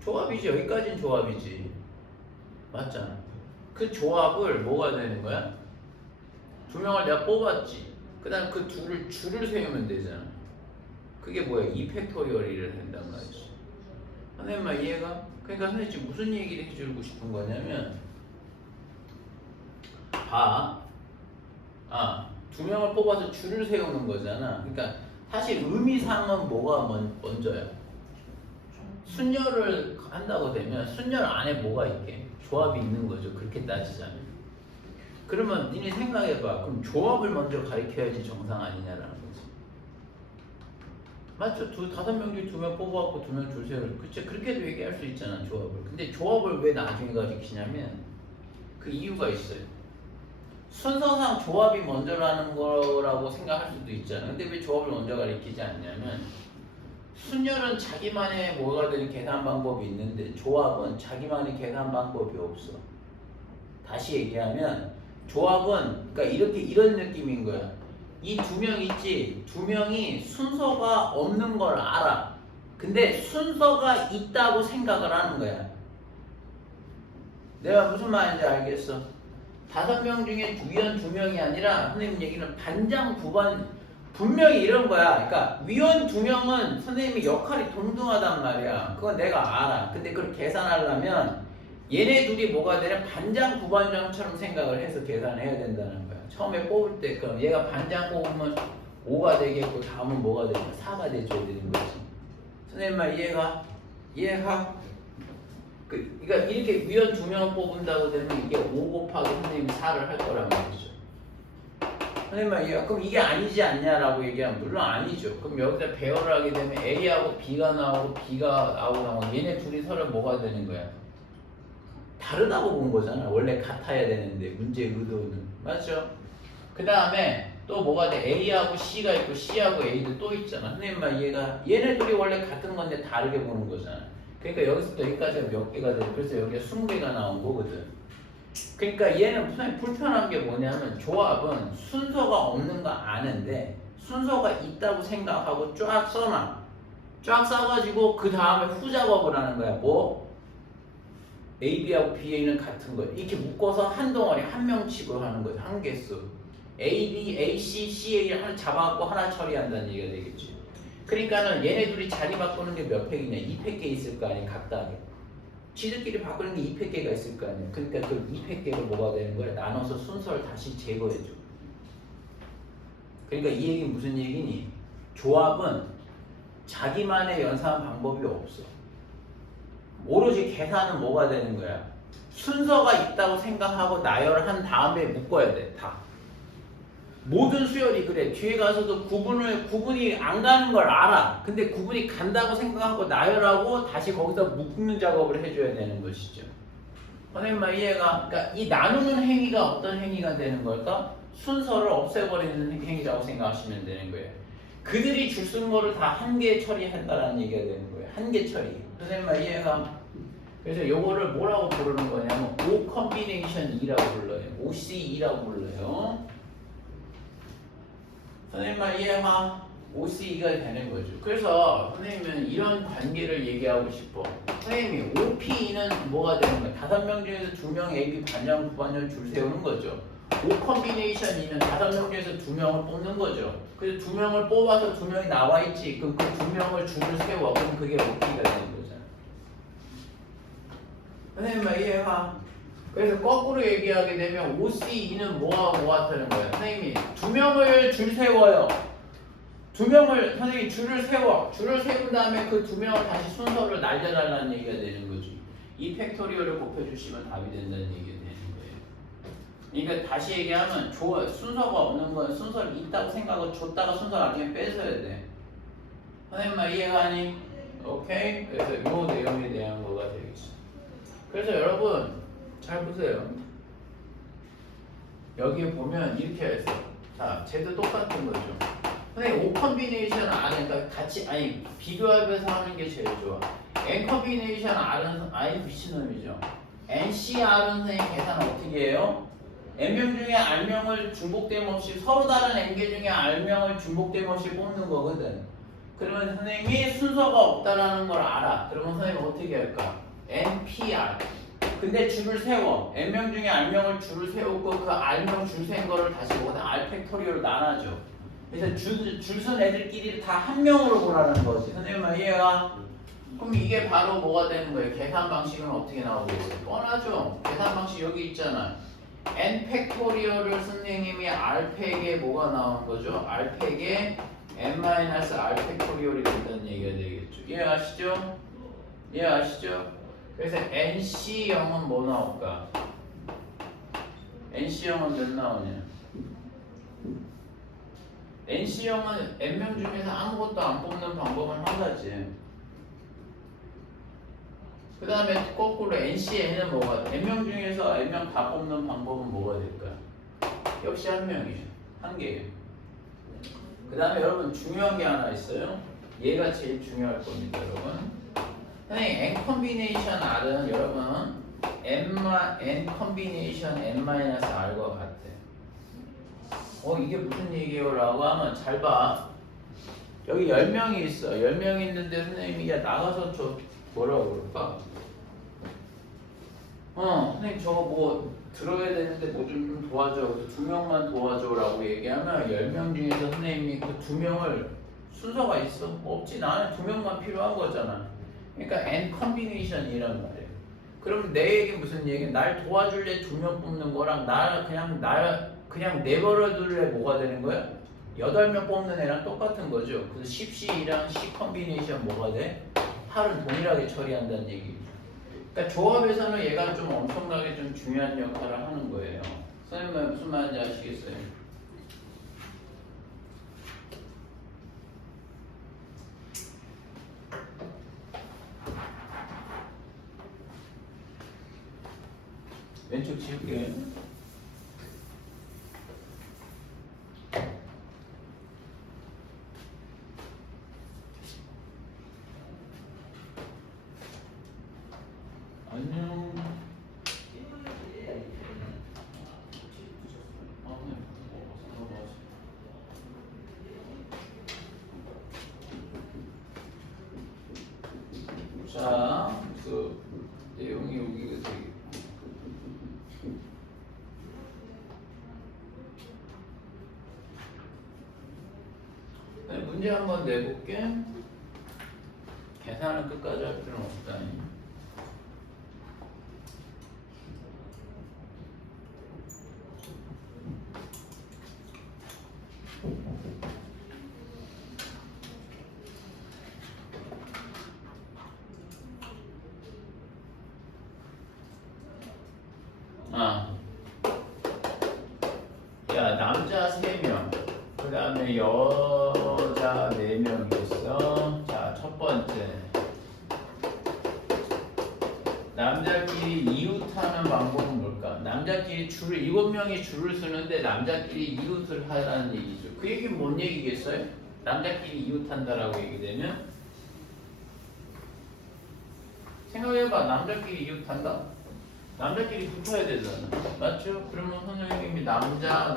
조합이지. 여기까지는 조합이지. 맞잖아. 그 조합을 뭐가 되는 거야? 두 명을 내가 뽑았지. 그 다음 그 둘을 줄을 세우면 되잖아. 그게 뭐야? 2팩토리얼을 한단 말이지. 선생님만 이해가? 그러니까 선생님 지금 무슨 얘기를 해주고 싶은 거냐면 두 명을 뽑아서 줄을 세우는 거잖아. 그러니까 사실 의미상은 뭐가 먼저야? 순열을 한다고 되면 순열 안에 뭐가 있게? 조합이 있는 거죠. 그렇게 따지자면. 그러면 니네 생각해봐. 그럼 조합을 먼저 가르쳐야지 정상 아니냐라는 거지. 맞죠? 5명 중에 2명 뽑아갖고 2명 줄 세우는. 그치? 그렇게도 얘기할 수 있잖아. 조합을. 근데 조합을 왜 나중에 가르치냐면 그 이유가 있어요. 순서상 조합이 먼저라는 거라고 생각할 수도 있잖아. 근데 왜 조합을 먼저 가르치지 않냐면 순열은 자기만의 뭐가 되는 계산 방법이 있는데 조합은 자기만의 계산 방법이 없어. 다시 얘기하면 조합은 그러니까 이런 느낌인 거야. 이 2명 있지? 2명이 순서가 없는 걸 알아. 근데 순서가 있다고 생각을 하는 거야. 내가 무슨 말인지 알겠어? 5명 중에 위원 2명이 아니라 선생님 얘기는 반장 부반 분명히 이런 거야. 그러니까 위원 2명은 선생님이 역할이 동등하단 말이야. 그건 내가 알아. 근데 그걸 계산하려면 얘네 둘이 뭐가 되냐? 반장 부반장처럼 생각을 해서 계산을 해야 된다는 거야. 처음에 뽑을 때 그럼 얘가 반장 뽑으면 5가 되겠고 다음은 뭐가 되냐? 4가 돼줘야 되는 거지. 선생님 말 이해가? 그러니까 이렇게 위원 2명을 뽑는다고 되면 이게 5 곱하기 선생님이 4를 할 거란 말이죠. 선생님 말 이해가? 그럼 이게 아니지 않냐라고 얘기하면 물론 아니죠. 그럼 여기다 배열을 하게 되면 A하고 B가 나오고 B가 나오고 얘네 둘이 서로 뭐가 되는 거야? 다르다고 본 거잖아. 원래 같아야 되는데 문제의 의도는. 맞죠? 그 다음에 또 뭐가 돼? A하고 C가 있고 C하고 A도 또 있잖아. 선생님 말 이해가? 얘네 둘이 원래 같은 건데 다르게 보는 거잖아. 그러니까 여기서부터 여기까지가 몇 개가 돼? 그래서 여기가 20개가 나온 거거든. 그러니까 얘는 불편한 게 뭐냐면 조합은 순서가 없는 거 아는데 순서가 있다고 생각하고 쫙 써놔. 쫙 써가지고 그 다음에 후작업을 하는 거야. 뭐? AB하고 BA는 같은 거 이렇게 묶어서 한 덩어리 한 명씩으로 하는 거죠. 한 개수. AB, AC, CA를 하나 잡아갖고 하나 처리한다는 얘기가 되겠지. 그러니까는 얘네 둘이 자리 바꾸는 게 몇 팩이냐? 2팩 개 있을 거 아니야. 각각에. 지들끼리 바꾸는 게 2팩 개가 있을 거 아니야. 그러니까 그 2팩 개를 뭐가 되는 거야? 나눠서 순서를 다시 제거해줘. 그러니까 이 얘기는 무슨 얘기니? 조합은 자기만의 연산한 방법이 없어. 오로지 계산은 뭐가 되는 거야? 순서가 있다고 생각하고 나열한 다음에 묶어야 돼. 다. 모든 수열이 그래. 뒤에 가서도 구분이 안 가는 걸 알아. 근데 구분이 간다고 생각하고 나열하고 다시 거기서 묶는 작업을 해줘야 되는 것이죠. 선생님 말 이해가? 그러니까 이 나누는 행위가 어떤 행위가 되는 걸까? 순서를 없애버리는 행위라고 생각하시면 되는 거예요. 그들이 줄 쓴 거를 다 한 개 처리한다는 얘기가 되는 거예요. 한 개 처리. 선생님 말 이해가? 그래서 요거를 뭐라고 부르는 거냐면 O 컨비네이션 2라고 불러요. OC2라고 불러요. 선생님 말 이해가? OC2가 되는 거죠. 그래서 선생님은 이런 관계를 얘기하고 싶어. 선생님이 OP2는 뭐가 되는 거야? 5명 중에서 2명 AB 반장, 부반장 줄 세우는 거죠. O 컨비네이션 2는 5명 중에서 2명을 뽑는 거죠. 그래서 2명을 뽑아서 2명이 나와 있지. 그럼 그 2명을 줄을 세워. 그럼 그게 OP가 되는 거잖아. 선생님 말 이해가? 그래서 거꾸로 얘기하게 되면 OC2는 뭐와 같다는 거야? 선생님이 2명을 줄 세워요. 2명을 선생님이 줄을 세워. 줄을 세운 다음에 그 2명을 다시 순서를 날려달라는 얘기가 되는 거지. 이 팩토리얼을 곱해주시면 답이 된다는 얘기가 되는 거예요. 그러니까 다시 얘기하면 순서가 없는 건 순서를 있다고 생각하고 줬다가 순서 나중에 뺏어야 돼. 선생님 말 이해가니? 오케이? 그래서 이 내용에 대한 거가 되겠지. 그래서 여러분 잘 보세요. 여기에 보면 이렇게 했어. 자, 쟤도 똑같은 거죠. 선생님 O 컨비네이션 R은 그러니까 같이 비교합해서 하는 게 제일 좋아. N 컨비네이션 R은 미친놈이죠. NCR은 선생님 계산 어떻게 해요? N명 중에 R명을 중복됨 없이 서로 다른 N개 중에 R명을 중복됨 없이 뽑는 거거든. 그러면 선생님이 순서가 없다라는 걸 알아. 그러면 선생님 어떻게 할까? NPR. 근데 줄을 세워. N명 중에 R명을 줄을 세우고 그 R명 줄 센 거를 다시 뭐다 R 팩토리얼로 나눠줘. 그래서 줄선 애들끼리 다 한 명으로 보라는 거지. 선생님 이해가? 그럼 이게 바로 뭐가 되는 거예요? 계산 방식은 어떻게 나오겠어요? 뻔하죠? 계산 방식 여기 있잖아. N 팩토리얼을 선생님이 R 팩에 뭐가 나오는 거죠? R 팩에 N-R 팩토리얼이 된다는 얘기가 되겠죠. 이해하시죠? 이해하시죠? 그래서 NC0은 뭐 나올까? NC0은 몇 나오냐? NC0은 N명 중에서 아무것도 안 뽑는 방법은 한 가지. 그 다음에 거꾸로 NCN은 뭐가 돼? N명 중에서 N명 다 뽑는 방법은 뭐가 될까? 역시 한 명이죠. 한 개예요. 그 다음에 여러분 중요한 게 하나 있어요. 얘가 제일 중요할 겁니다, 여러분. 선생님, N 컨비네이션 R은 여러분 N 컨비네이션 N-R과 같아. 이게 무슨 얘기예요? 라고 하면 잘 봐. 여기 10명이 있어. 10명이 있는데 선생님이 야 나가서 저 뭐라고 그럴까? 선생님 저거 뭐 들어야 되는데 뭐 좀 도와줘. 그래서 2명만 도와줘라고 얘기하면 10명 중에서 선생님이 그 2명을 순서가 있어? 없지. 나는 2명만 필요한 거잖아. 그러니까 N 컨비네이션이란 말이에요. 그럼 내 얘기 무슨 얘기? 날 도와줄래 2명 뽑는 거랑 날 그냥 내버려둘래 뭐가 되는 거야? 8명 뽑는 애랑 똑같은 거죠. 그래서 10C랑 C 컨비네이션 뭐가 돼? 8은 동일하게 처리한다는 얘기죠. 그러니까 조합에서는 얘가 좀 엄청나게 좀 중요한 역할을 하는 거예요. 선생님 무슨 말인지 아시겠어요? 왼쪽 지울게. 안녕. 자, 그래서 내용이 여기가 되게 네, 문제 한번 내볼게. 계산을 끝까지 할 필요는 없다. 야, 남자 3명, 그 다음에 여자 4명 있어. 자, 첫 번째. 남자끼리 이웃하는 방법은 뭘까? 남자끼리 7명이 줄을 서는데 남자끼리 이웃을 하라는 얘기죠. 그 얘기는 뭔 얘기겠어요? 남자끼리 이웃한다라고 얘기되면? 생각해봐. 남자끼리 이웃한다? 남자끼리 붙어야 되잖아. 맞죠? 그러면 선생님이 남자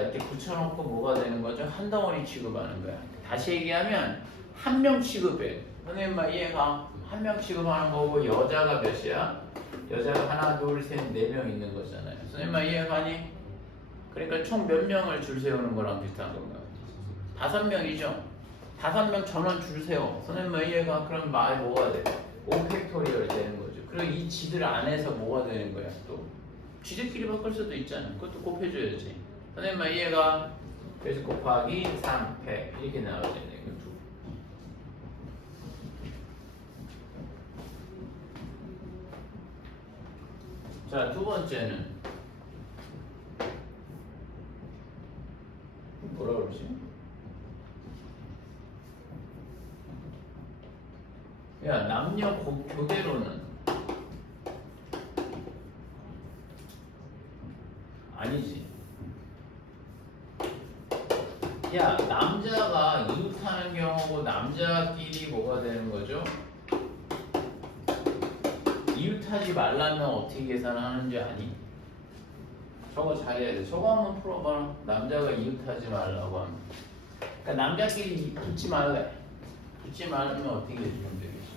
이렇게 붙여놓고 뭐가 되는 거죠? 한 덩어리 취급하는 거야. 다시 얘기하면 한 명 취급해. 선생님 말 이해가? 한 명 취급하는 거고 여자가 몇이야? 여자가 하나, 둘, 셋, 4명 있는 거잖아요. 선생님 말 이해가니? 그러니까 총 몇 명을 줄 세우는 거랑 비슷한 건가요? 5명이죠. 5명 전원 줄 세워. 선생님 말 이해가? 그럼 말이 뭐가 돼? 5팩토리얼이 되는 거죠. 그리고 이 지들 안에서 뭐가 되는 거야? 또 지들끼리 바꿀 수도 있잖아. 그것도 곱해줘야지. 선생님 말 이해가? 그래서 곱하기 3팩 이렇게 나와야 되네. 자, 두 번째는 뭐라 그러지? 야, 남녀 교대로는 아니지. 야, 남자가 이웃하는 경우고 남자끼리 뭐가 되는 거죠? 이웃하지 말라면 어떻게 계산하는지 아니? 저거 잘해야 돼. 저거 한번 풀어봐. 남자가 이웃하지 말라고 하면 그러니까 남자끼리 붙지 말래. 붙지 말으면 어떻게 해주면 되겠어?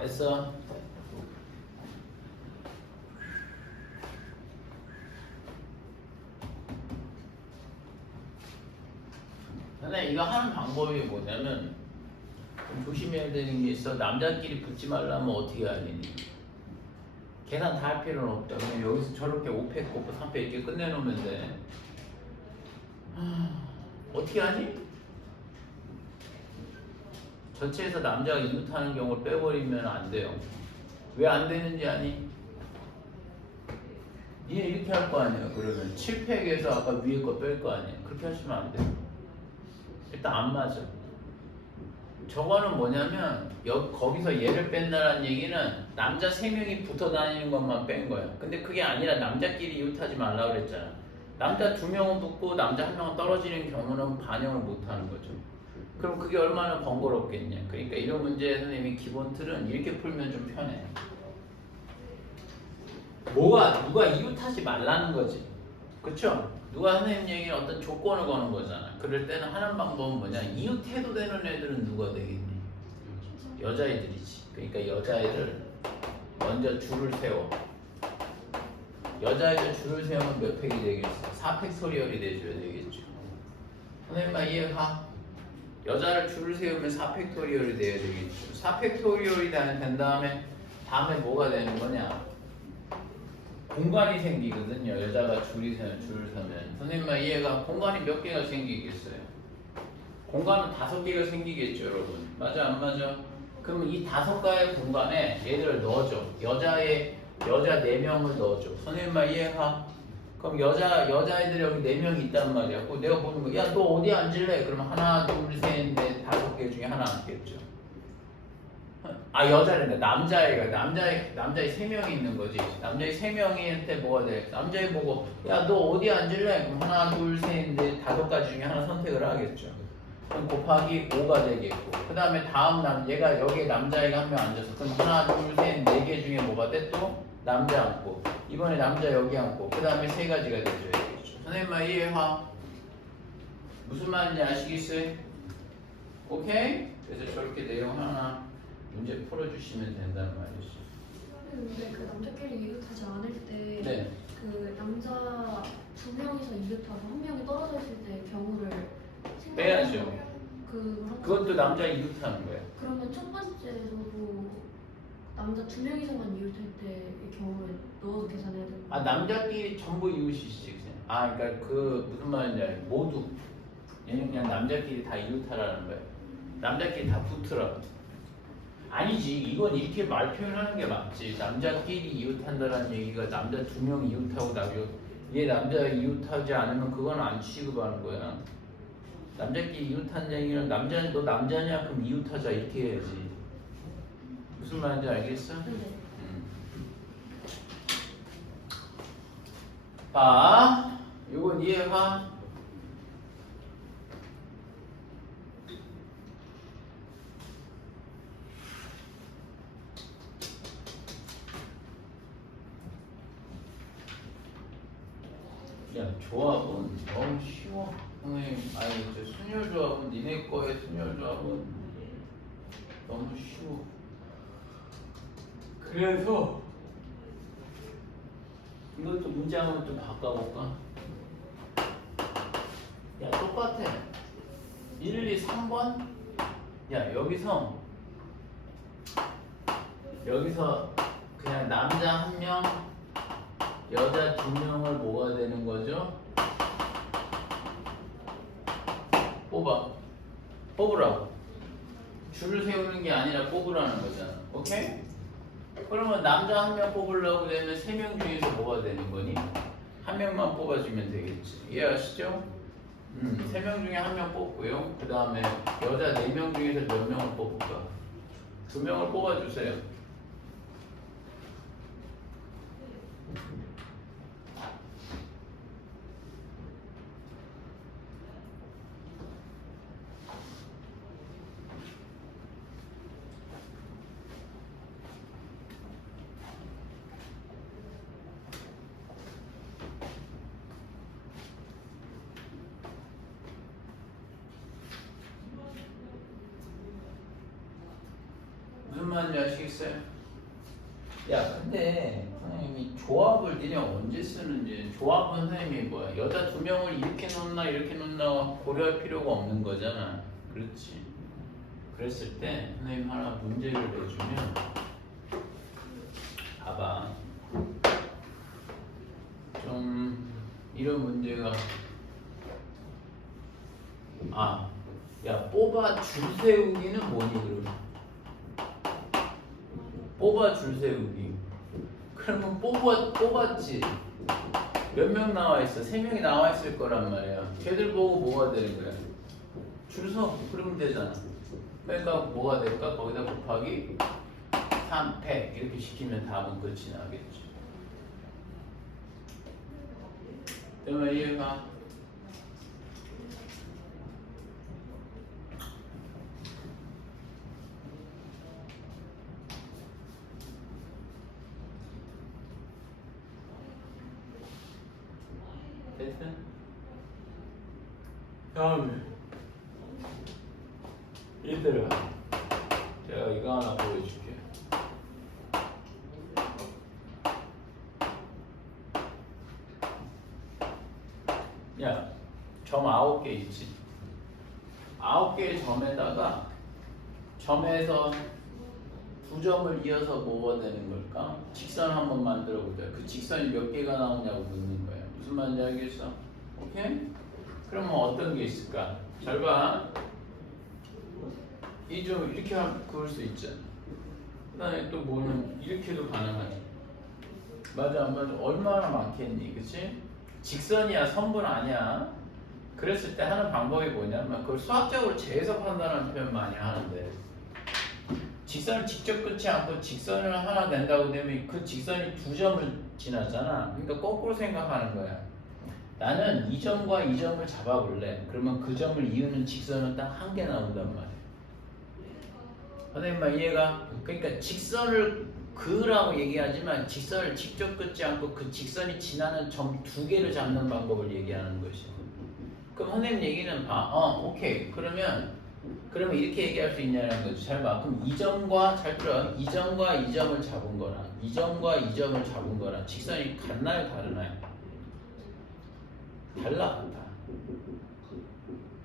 됐어. 근데 이거 하는 방법이 뭐냐면 좀 조심해야 되는 게 있어. 남자끼리 붙지 말라면 어떻게 해야 되니? 계산 다 할 필요는 없다. 그냥 여기서 저렇게 5팩 곱고 3팩 이렇게 끝내놓으면 돼. 어떻게 하니? 전체에서 남자가 이웃하는 경우를 빼버리면 안 돼요. 왜 안 되는지 아니? 얘 이렇게 할 거 아니야. 그러면 7팩에서 아까 위에 거 뺄 거 아니야. 그렇게 하시면 안 돼요. 일단 안 맞아. 저거는 뭐냐면 거기서 얘를 뺀다는 얘기는 남자 3명이 붙어 다니는 것만 뺀 거야. 근데 그게 아니라 남자끼리 이웃하지 말라고 그랬잖아. 남자 2명은 붙고 남자 1명은 떨어지는 경우는 반영을 못 하는 거죠. 그럼 그게 얼마나 번거롭겠냐. 그러니까 이런 문제 선생님이 기본 틀은 이렇게 풀면 좀 편해. 누가 이웃하지 말라는 거지. 그쵸? 누가 선생님 얘기는 어떤 조건을 거는 거잖아. 그럴 때는 하는 방법은 뭐냐. 이웃해도 되는 애들은 누가 되겠니? 여자애들이지. 그러니까 여자애들 먼저 줄을 세워. 여자애들 줄을 세우면 몇 팩이 되겠어? 4팩토리얼이 돼줘야 되겠죠. 선생님만 이해가? 여자를 줄을 세우면 4팩토리얼이 돼야 되겠죠. 4팩토리얼이 된 다음에 뭐가 되는 거냐? 공간이 생기거든요. 여자가 줄을 서면. 선생님만 이해가? 공간이 몇 개가 생기겠어요? 공간은 5개가 생기겠죠, 여러분. 맞아, 안 맞아? 그러면 이 5개의 공간에 얘들을 넣어줘. 여자 4명을 넣어줘. 선생님만 이해가? 그럼 여자애들이 여기 4명이 있단 말이야. 그럼 내가 보는 거, 야, 너 어디 앉을래? 그러면 하나, 둘, 셋, 넷, 5개 중에 하나 앉겠죠. 여자랜다. 남자애 3명이 있는 거지. 남자애 3명이한테 뭐가 돼? 남자애 보고, 야, 너 어디 앉을래? 그럼 하나, 둘, 셋, 넷, 5가지 중에 하나 선택을 하겠죠. 그럼 곱하기 5가 되겠고. 그 다음에 얘가 여기에 남자애가 1명 앉아서, 그럼 하나, 둘, 셋, 4개 중에 뭐가 돼? 또 남자 앉고. 이번에 남자 여기 앉고. 그 다음에 3가지가 되죠. 선생님만 이해하? 무슨 말인지 아시겠어요? 오케이? 그래서 저렇게 내용 하나 문제 풀어주시면 된다는 말이죠. 근데 그 남자끼리 이웃하지 않을 때 네. 그 남자 2명이서 이웃하고 1명이 떨어져 있을 때 경우를 빼야죠. 그것도 남자 남자 이웃하는 거예요. 그러면 첫 번째도 남자 2명이서만 이웃할 때의 경우를 넣어서 계산해야 돼요. 남자끼리 전부 이웃이시지 그냥. 그러니까 그 무슨 말인지 알아요? 모두. 얘는 그냥 남자끼리 다 이웃하라는 거예요. 남자끼리 다 붙으라고. 아니지. 이건 이렇게 말 표현하는 게 맞지. 남자끼리 이웃한다는 얘기가 남자 2명 이웃하고 얘 남자 이웃하지 않으면 그건 안 취급하는 거야. 남자끼리 이웃한 얘기는 너 남자냐? 그럼 이웃하자 이렇게 해야지. 무슨 말인지 알겠어? 네. 봐. 요건 이해가? 야, 조합은 너무 쉬워. 선생님, 이제 순열 조합은 니네 거의 순열 조합은 너무 쉬워. 그래서 이것도 문제 한번 좀 바꿔볼까? 야, 똑같아. 1, 2, 3번? 야, 여기서 그냥 남자 1명, 여자 2명을 뭐가 되는 거죠? 뽑으라고. 줄을 세우는 게 아니라 뽑으라는 거잖아. 오케이? 그러면 남자 1명 뽑으려고 되면 3명 중에서 뭐가 되는 거니? 한 명만 뽑아주면 되겠지. 이해하시죠? 3명 중에 한 명 뽑고요. 그 다음에 여자 4명 중에서 몇 명을 뽑을까? 2명을 뽑아주세요. 무슨 말인지 아시겠어요? 야, 근데 선생님이 조합을 니네 언제 쓰는지, 조합은 선생님이 뭐야? 여자 2명을 이렇게 놓나 이렇게 놓나 고려할 필요가 없는 거잖아. 그렇지? 그랬을 때 선생님 하나 문제를 내주면 봐봐. 좀 이런 문제가 야, 뽑아 줄 세우기는 뭐니 그러면? 뽑아 줄 세우기. 그러면 뽑았지. 몇 명 나와 있어? 3명이 나와 있을 거란 말이야. 걔들 보고 뭐가 되는 거야? 줄 서. 그러면 되잖아. 그러니까 뭐가 될까? 거기다 곱하기 3, 100 이렇게 시키면 답은 끝이 나겠지. 그러면 이해가? 됐든? 다음에 얘들아, 제가 이거 하나 보여줄게. 야, 점 9개 있지? 9개의 점에다가 점에서 2점을 이어서 뭐가 되는 걸까? 직선 한번 만들어 보자. 그 직선이 몇 개가 나오냐고 묻는 거야. 무슨 말인지 알겠어? 오케이? 그러면 어떤 게 있을까? 잘 봐. 이 점 이렇게 그을 수 있잖아. 그 다음에 또 뭐는 이렇게도 가능하지. 맞아, 안 맞아? 얼마나 많겠니? 그치? 직선이야, 선분 아니야. 그랬을 때 하는 방법이 뭐냐면 그걸 수학적으로 재해석 판단하는 표현 많이 하는데 직선을 직접 끊지 않고 직선을 하나 낸다고 되면 그 직선이 2점을 지나잖아. 그러니까 거꾸로 생각하는 거야. 나는 이 점과 이 점을 잡아볼래. 그러면 그 점을 이으는 직선은 딱 한 개 나온단 말이야. 선생님 말 이해가? 그러니까 직선을 그으라고 얘기하지만 직선을 직접 끊지 않고 그 직선이 지나는 점 2개를 잡는 방법을 얘기하는 것이야. 그럼 선생님 얘기는 오케이. 그러면 이렇게 얘기할 수 있냐는 거지. 잘 봐. 그럼 이 점과 잘 들어. 이 점과 이 점을 잡은 거랑 이 점과 이 점을 잡은 거랑 직선이 같나요, 다르나요? 달라, 같아.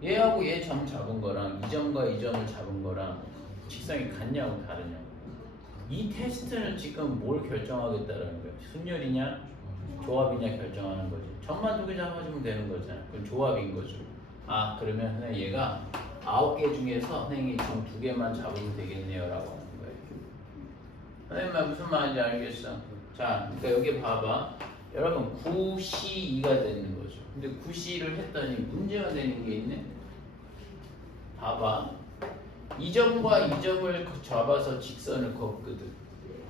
얘하고 얘 점 잡은 거랑 이 점과 이 점을 잡은 거랑 직선이 같냐고 다르냐고. 이 테스트는 지금 뭘 결정하겠다라는 거야? 순열이냐, 조합이냐 결정하는 거지. 점만 2개 잡아주면 되는 거잖아. 그럼 조합인 거죠. 그러면 선생님 얘가 9개 중에서 선생님이 점 2개만 잡으면 되겠네요라고 하는 거예요. 선생님 말 무슨 말인지 알겠어? 자, 그러니까 여기 봐봐. 여러분 9C2가 되는 거죠. 근데 9C를 했더니 문제가 되는 게 있네. 봐봐. 이 점과 이 점을 잡아서 직선을 걷거든.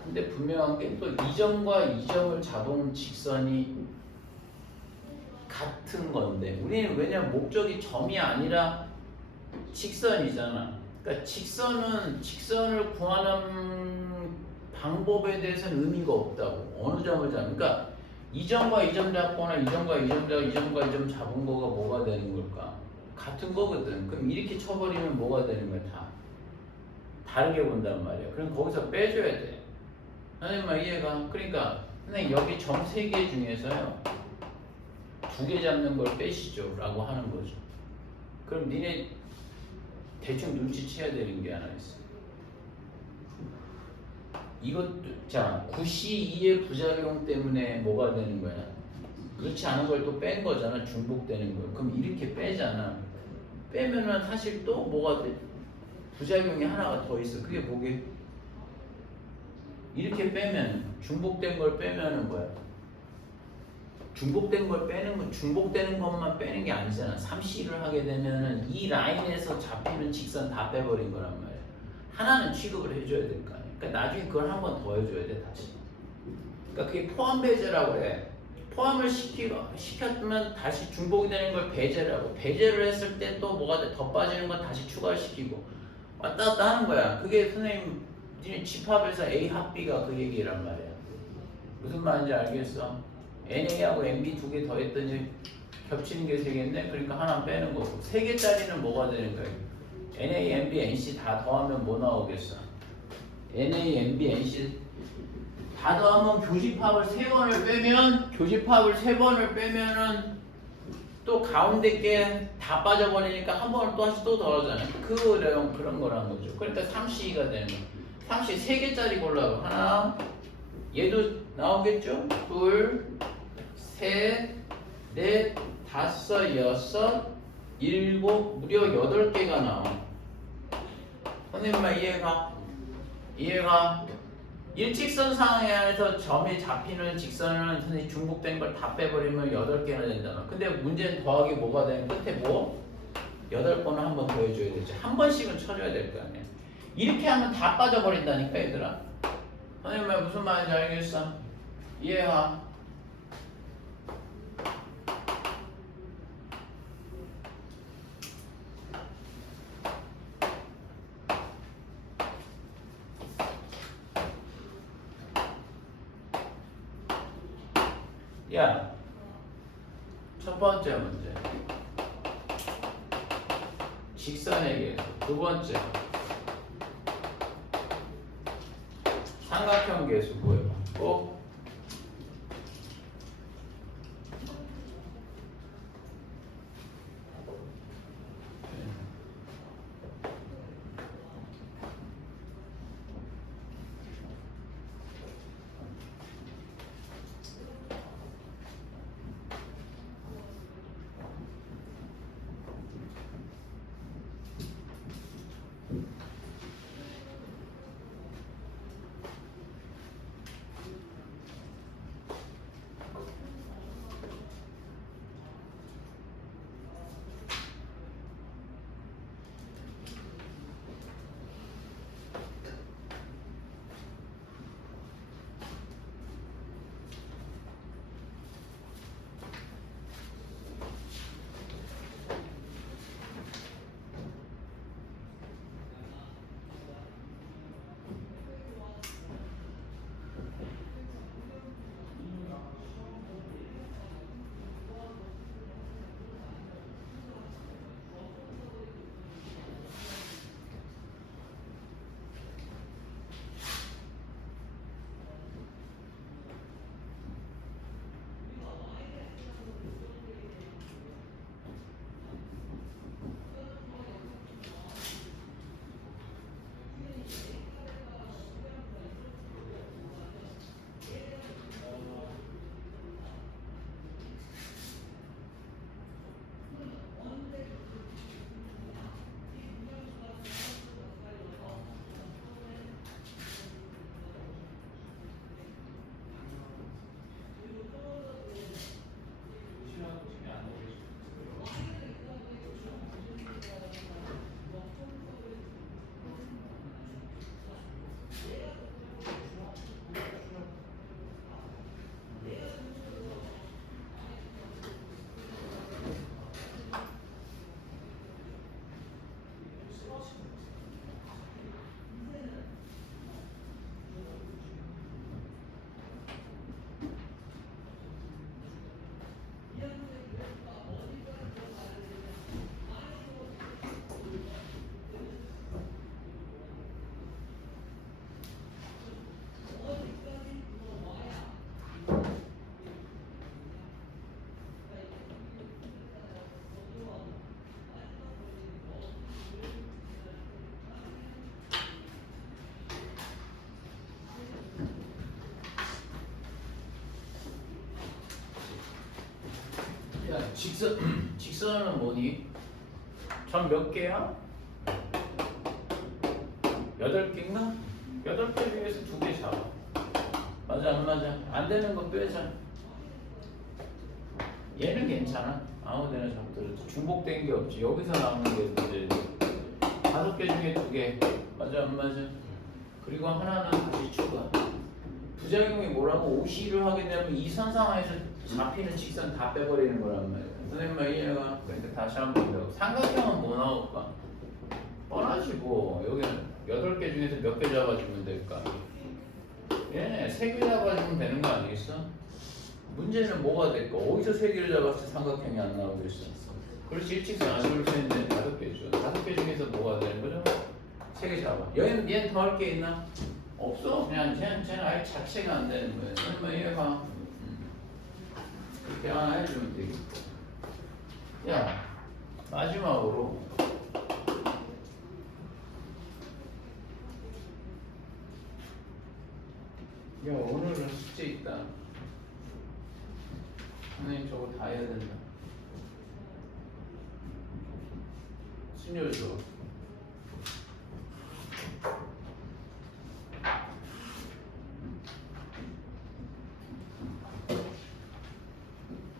근데 분명한 게 또 이 점과 이 점을 잡은 직선이 같은 건데 우리는 왜냐면 목적이 점이 아니라 직선이잖아. 그러니까 직선을 구하는 방법에 대해서는 의미가 없다고. 어느 점을 잡는. 그러니까 이 점과 이 점 잡거나 이 점과 이 점 잡고 이 점과 이 점 잡은 거가 뭐가 되는 걸까? 같은 거거든. 그럼 이렇게 쳐버리면 뭐가 되는 거야? 다 다르게 본단 말이야. 그럼 거기서 빼줘야 돼. 선생님 말 이해가? 그러니까 선생님 여기 점 3개 중에서요 2개 잡는 걸 빼시죠 라고 하는 거죠. 그럼 니네 대충 눈치채야 되는 게 하나 있어. 이것도 자 9C2의 부작용 때문에 뭐가 되는 거야? 그렇지 않은 걸 또 뺀 거잖아. 중복되는 거. 그럼 이렇게 빼잖아. 빼면은 사실 또 뭐가 돼? 부작용이 하나가 더 있어. 그게 뭐게? 이렇게 빼면 중복된 걸 빼면은 뭐야? 중복된 걸 빼는 건 중복되는 것만 빼는 게 아니잖아. 3C를 하게 되면은 이 라인에서 잡히는 직선 다 빼버린 거란 말이야. 하나는 취급을 해줘야 될 거 아니야. 그러니까 나중에 그걸 한 번 더 해줘야 돼 다시. 그러니까 그게 포함 배제라고 해. 포함을 시켰으면 다시 중복이 되는 걸 배제라고. 배제를 했을 때 또 뭐가 돼? 더 빠지는 건 다시 추가시키고 왔다 갔다 하는 거야. 그게 선생님 집합에서 A 합 B가 그 얘기란 말이야. 무슨 말인지 알겠어? NA하고 NB 두 개 더했더니 겹치는 게 3개인데 그러니까 하나 빼는 거고 3개짜리는 뭐가 되는 거야? NA, NB, NC 다 더하면 뭐 나오겠어? NA, NB, NC 다 더하면 교집합을 3번을 빼면 교집합을 3번을 빼면은 또 가운데 게 다 빠져버리니까 한 번을 또 다시 또 더하잖아요. 그런 거란 거죠. 그러니까 3C가 되는 거야. 3C 3개짜리 골라고 하나 얘도 나오겠죠? 둘, 셋, 넷, 다섯, 여섯, 일곱, 무려 8개가 나와. 선생님만 이해가? 일직선 상에서 점이 잡히는 직선은 선생님 중복된 걸 다 빼버리면 8개나 된다면. 근데 문제는 더하기 뭐가 되는 끝에 뭐? 8번을 한 번 더 해줘야 되지. 한 번씩은 쳐줘야 될 거 아니야. 이렇게 하면 다 빠져버린다니까 얘들아. 선생님 무슨 말인지 알겠어? 이해가? 야, 첫 번째 문제 직선에게서 두 번째 삼각형 계수 구해봐. 꼭 직선은 뭐니? 점 몇 개야? 8개인가? 8개 중에서 2개 잡아. 맞아 안 맞아? 안 되는 거 빼자. 얘는 괜찮아. 아무데나 잡고 들었지. 중복된 게 없지. 여기서 나오는 게 문제. 5개 중에 2개. 맞아 안 맞아? 그리고 하나는 다시 추가. 부작용이 뭐라고? 오시를 하게 되면 이 선상에서 잡히는 직선 다 빼버리는 거란 말이야. 선생님 말 이해가? 그러니까 다시 한번 더. 삼각형은 뭐 나올까? 뻔하지 뭐. 여기는 8개 중에서 몇 개 잡아주면 될까? 얘네 3개 잡아주면 되는 거 아니겠어? 문제는 뭐가 될까? 어디서 3개를 잡았을 때 삼각형이 안 나오겠어? 그렇지 일직선 안 좋을 텐데 5개죠. 5개 중에서 뭐가 되는 거죠? 3개 잡아. 얘는 더 할 게 있나? 없어. 그냥 쟤는 아예 자체가 안 되는 거야. 설마 이해가? 그렇게 하나 해주면 되겠고. 야 마지막으로 야 오늘은 숙제 있다. 선생님 저거 다 해야 된다. 순열 줘.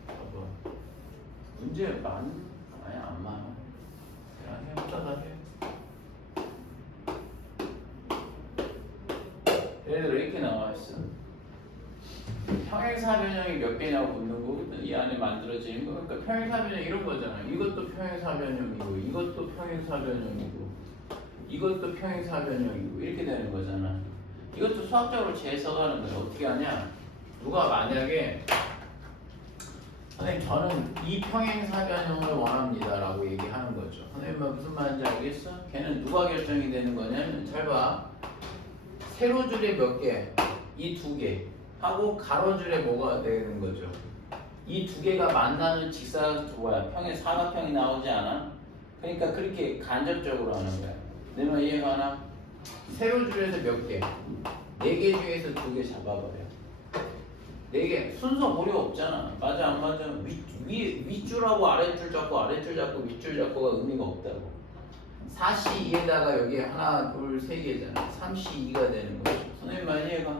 봐봐. 문제 아니 안 많아. 그냥 해보다가 해. 예를 들어 이렇게 나와 있어. 평행사변형이 몇 개냐고 묻는 거거든. 이 안에 만들어지는 거. 그러니까 평행사변형 이런 거잖아. 이것도 평행사변형이고, 이것도 평행사변형이고, 이것도 평행사변형이고 이렇게 되는 거잖아. 이것도 수학적으로 재해석하는 거야. 어떻게 하냐? 누가 만약에 선생님 저는 이 평행사변형을 원합니다라고 얘기하는 거죠. 선생님 무슨 말인지 알겠어? 걔는 누가 결정이 되는 거냐면 잘 봐. 세로줄에 몇 개? 이 2개. 하고 가로줄에 뭐가 되는 거죠? 이 2개가 만나는 평행 사각형이 나오지 않아? 그러니까 그렇게 간접적으로 하는 거야. 내 말 이해가나? 세로줄에서 몇 개? 4개 중에서 2개 잡아버려. 4개 순서 고려 없잖아. 맞아 안 맞아? 윗줄하고 아랫줄 잡고 아랫줄 잡고 윗줄 잡고가 의미가 없다고. 4C2에다가 여기 하나 둘 3개잖아. 3C2가 되는 거죠. 선생님 말 이해가?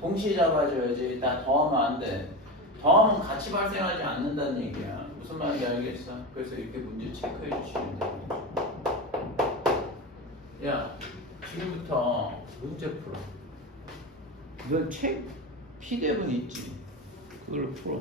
동시에 잡아줘야지. 일단 더하면 안 돼. 더하면 같이 발생하지 않는다는 얘기야. 무슨 말인지 알겠어? 그래서 이렇게 문제 체크해 주시면 돼요. 야, 지금부터 문제 풀어. 이건 책 PDF 있지? 그걸로 풀어.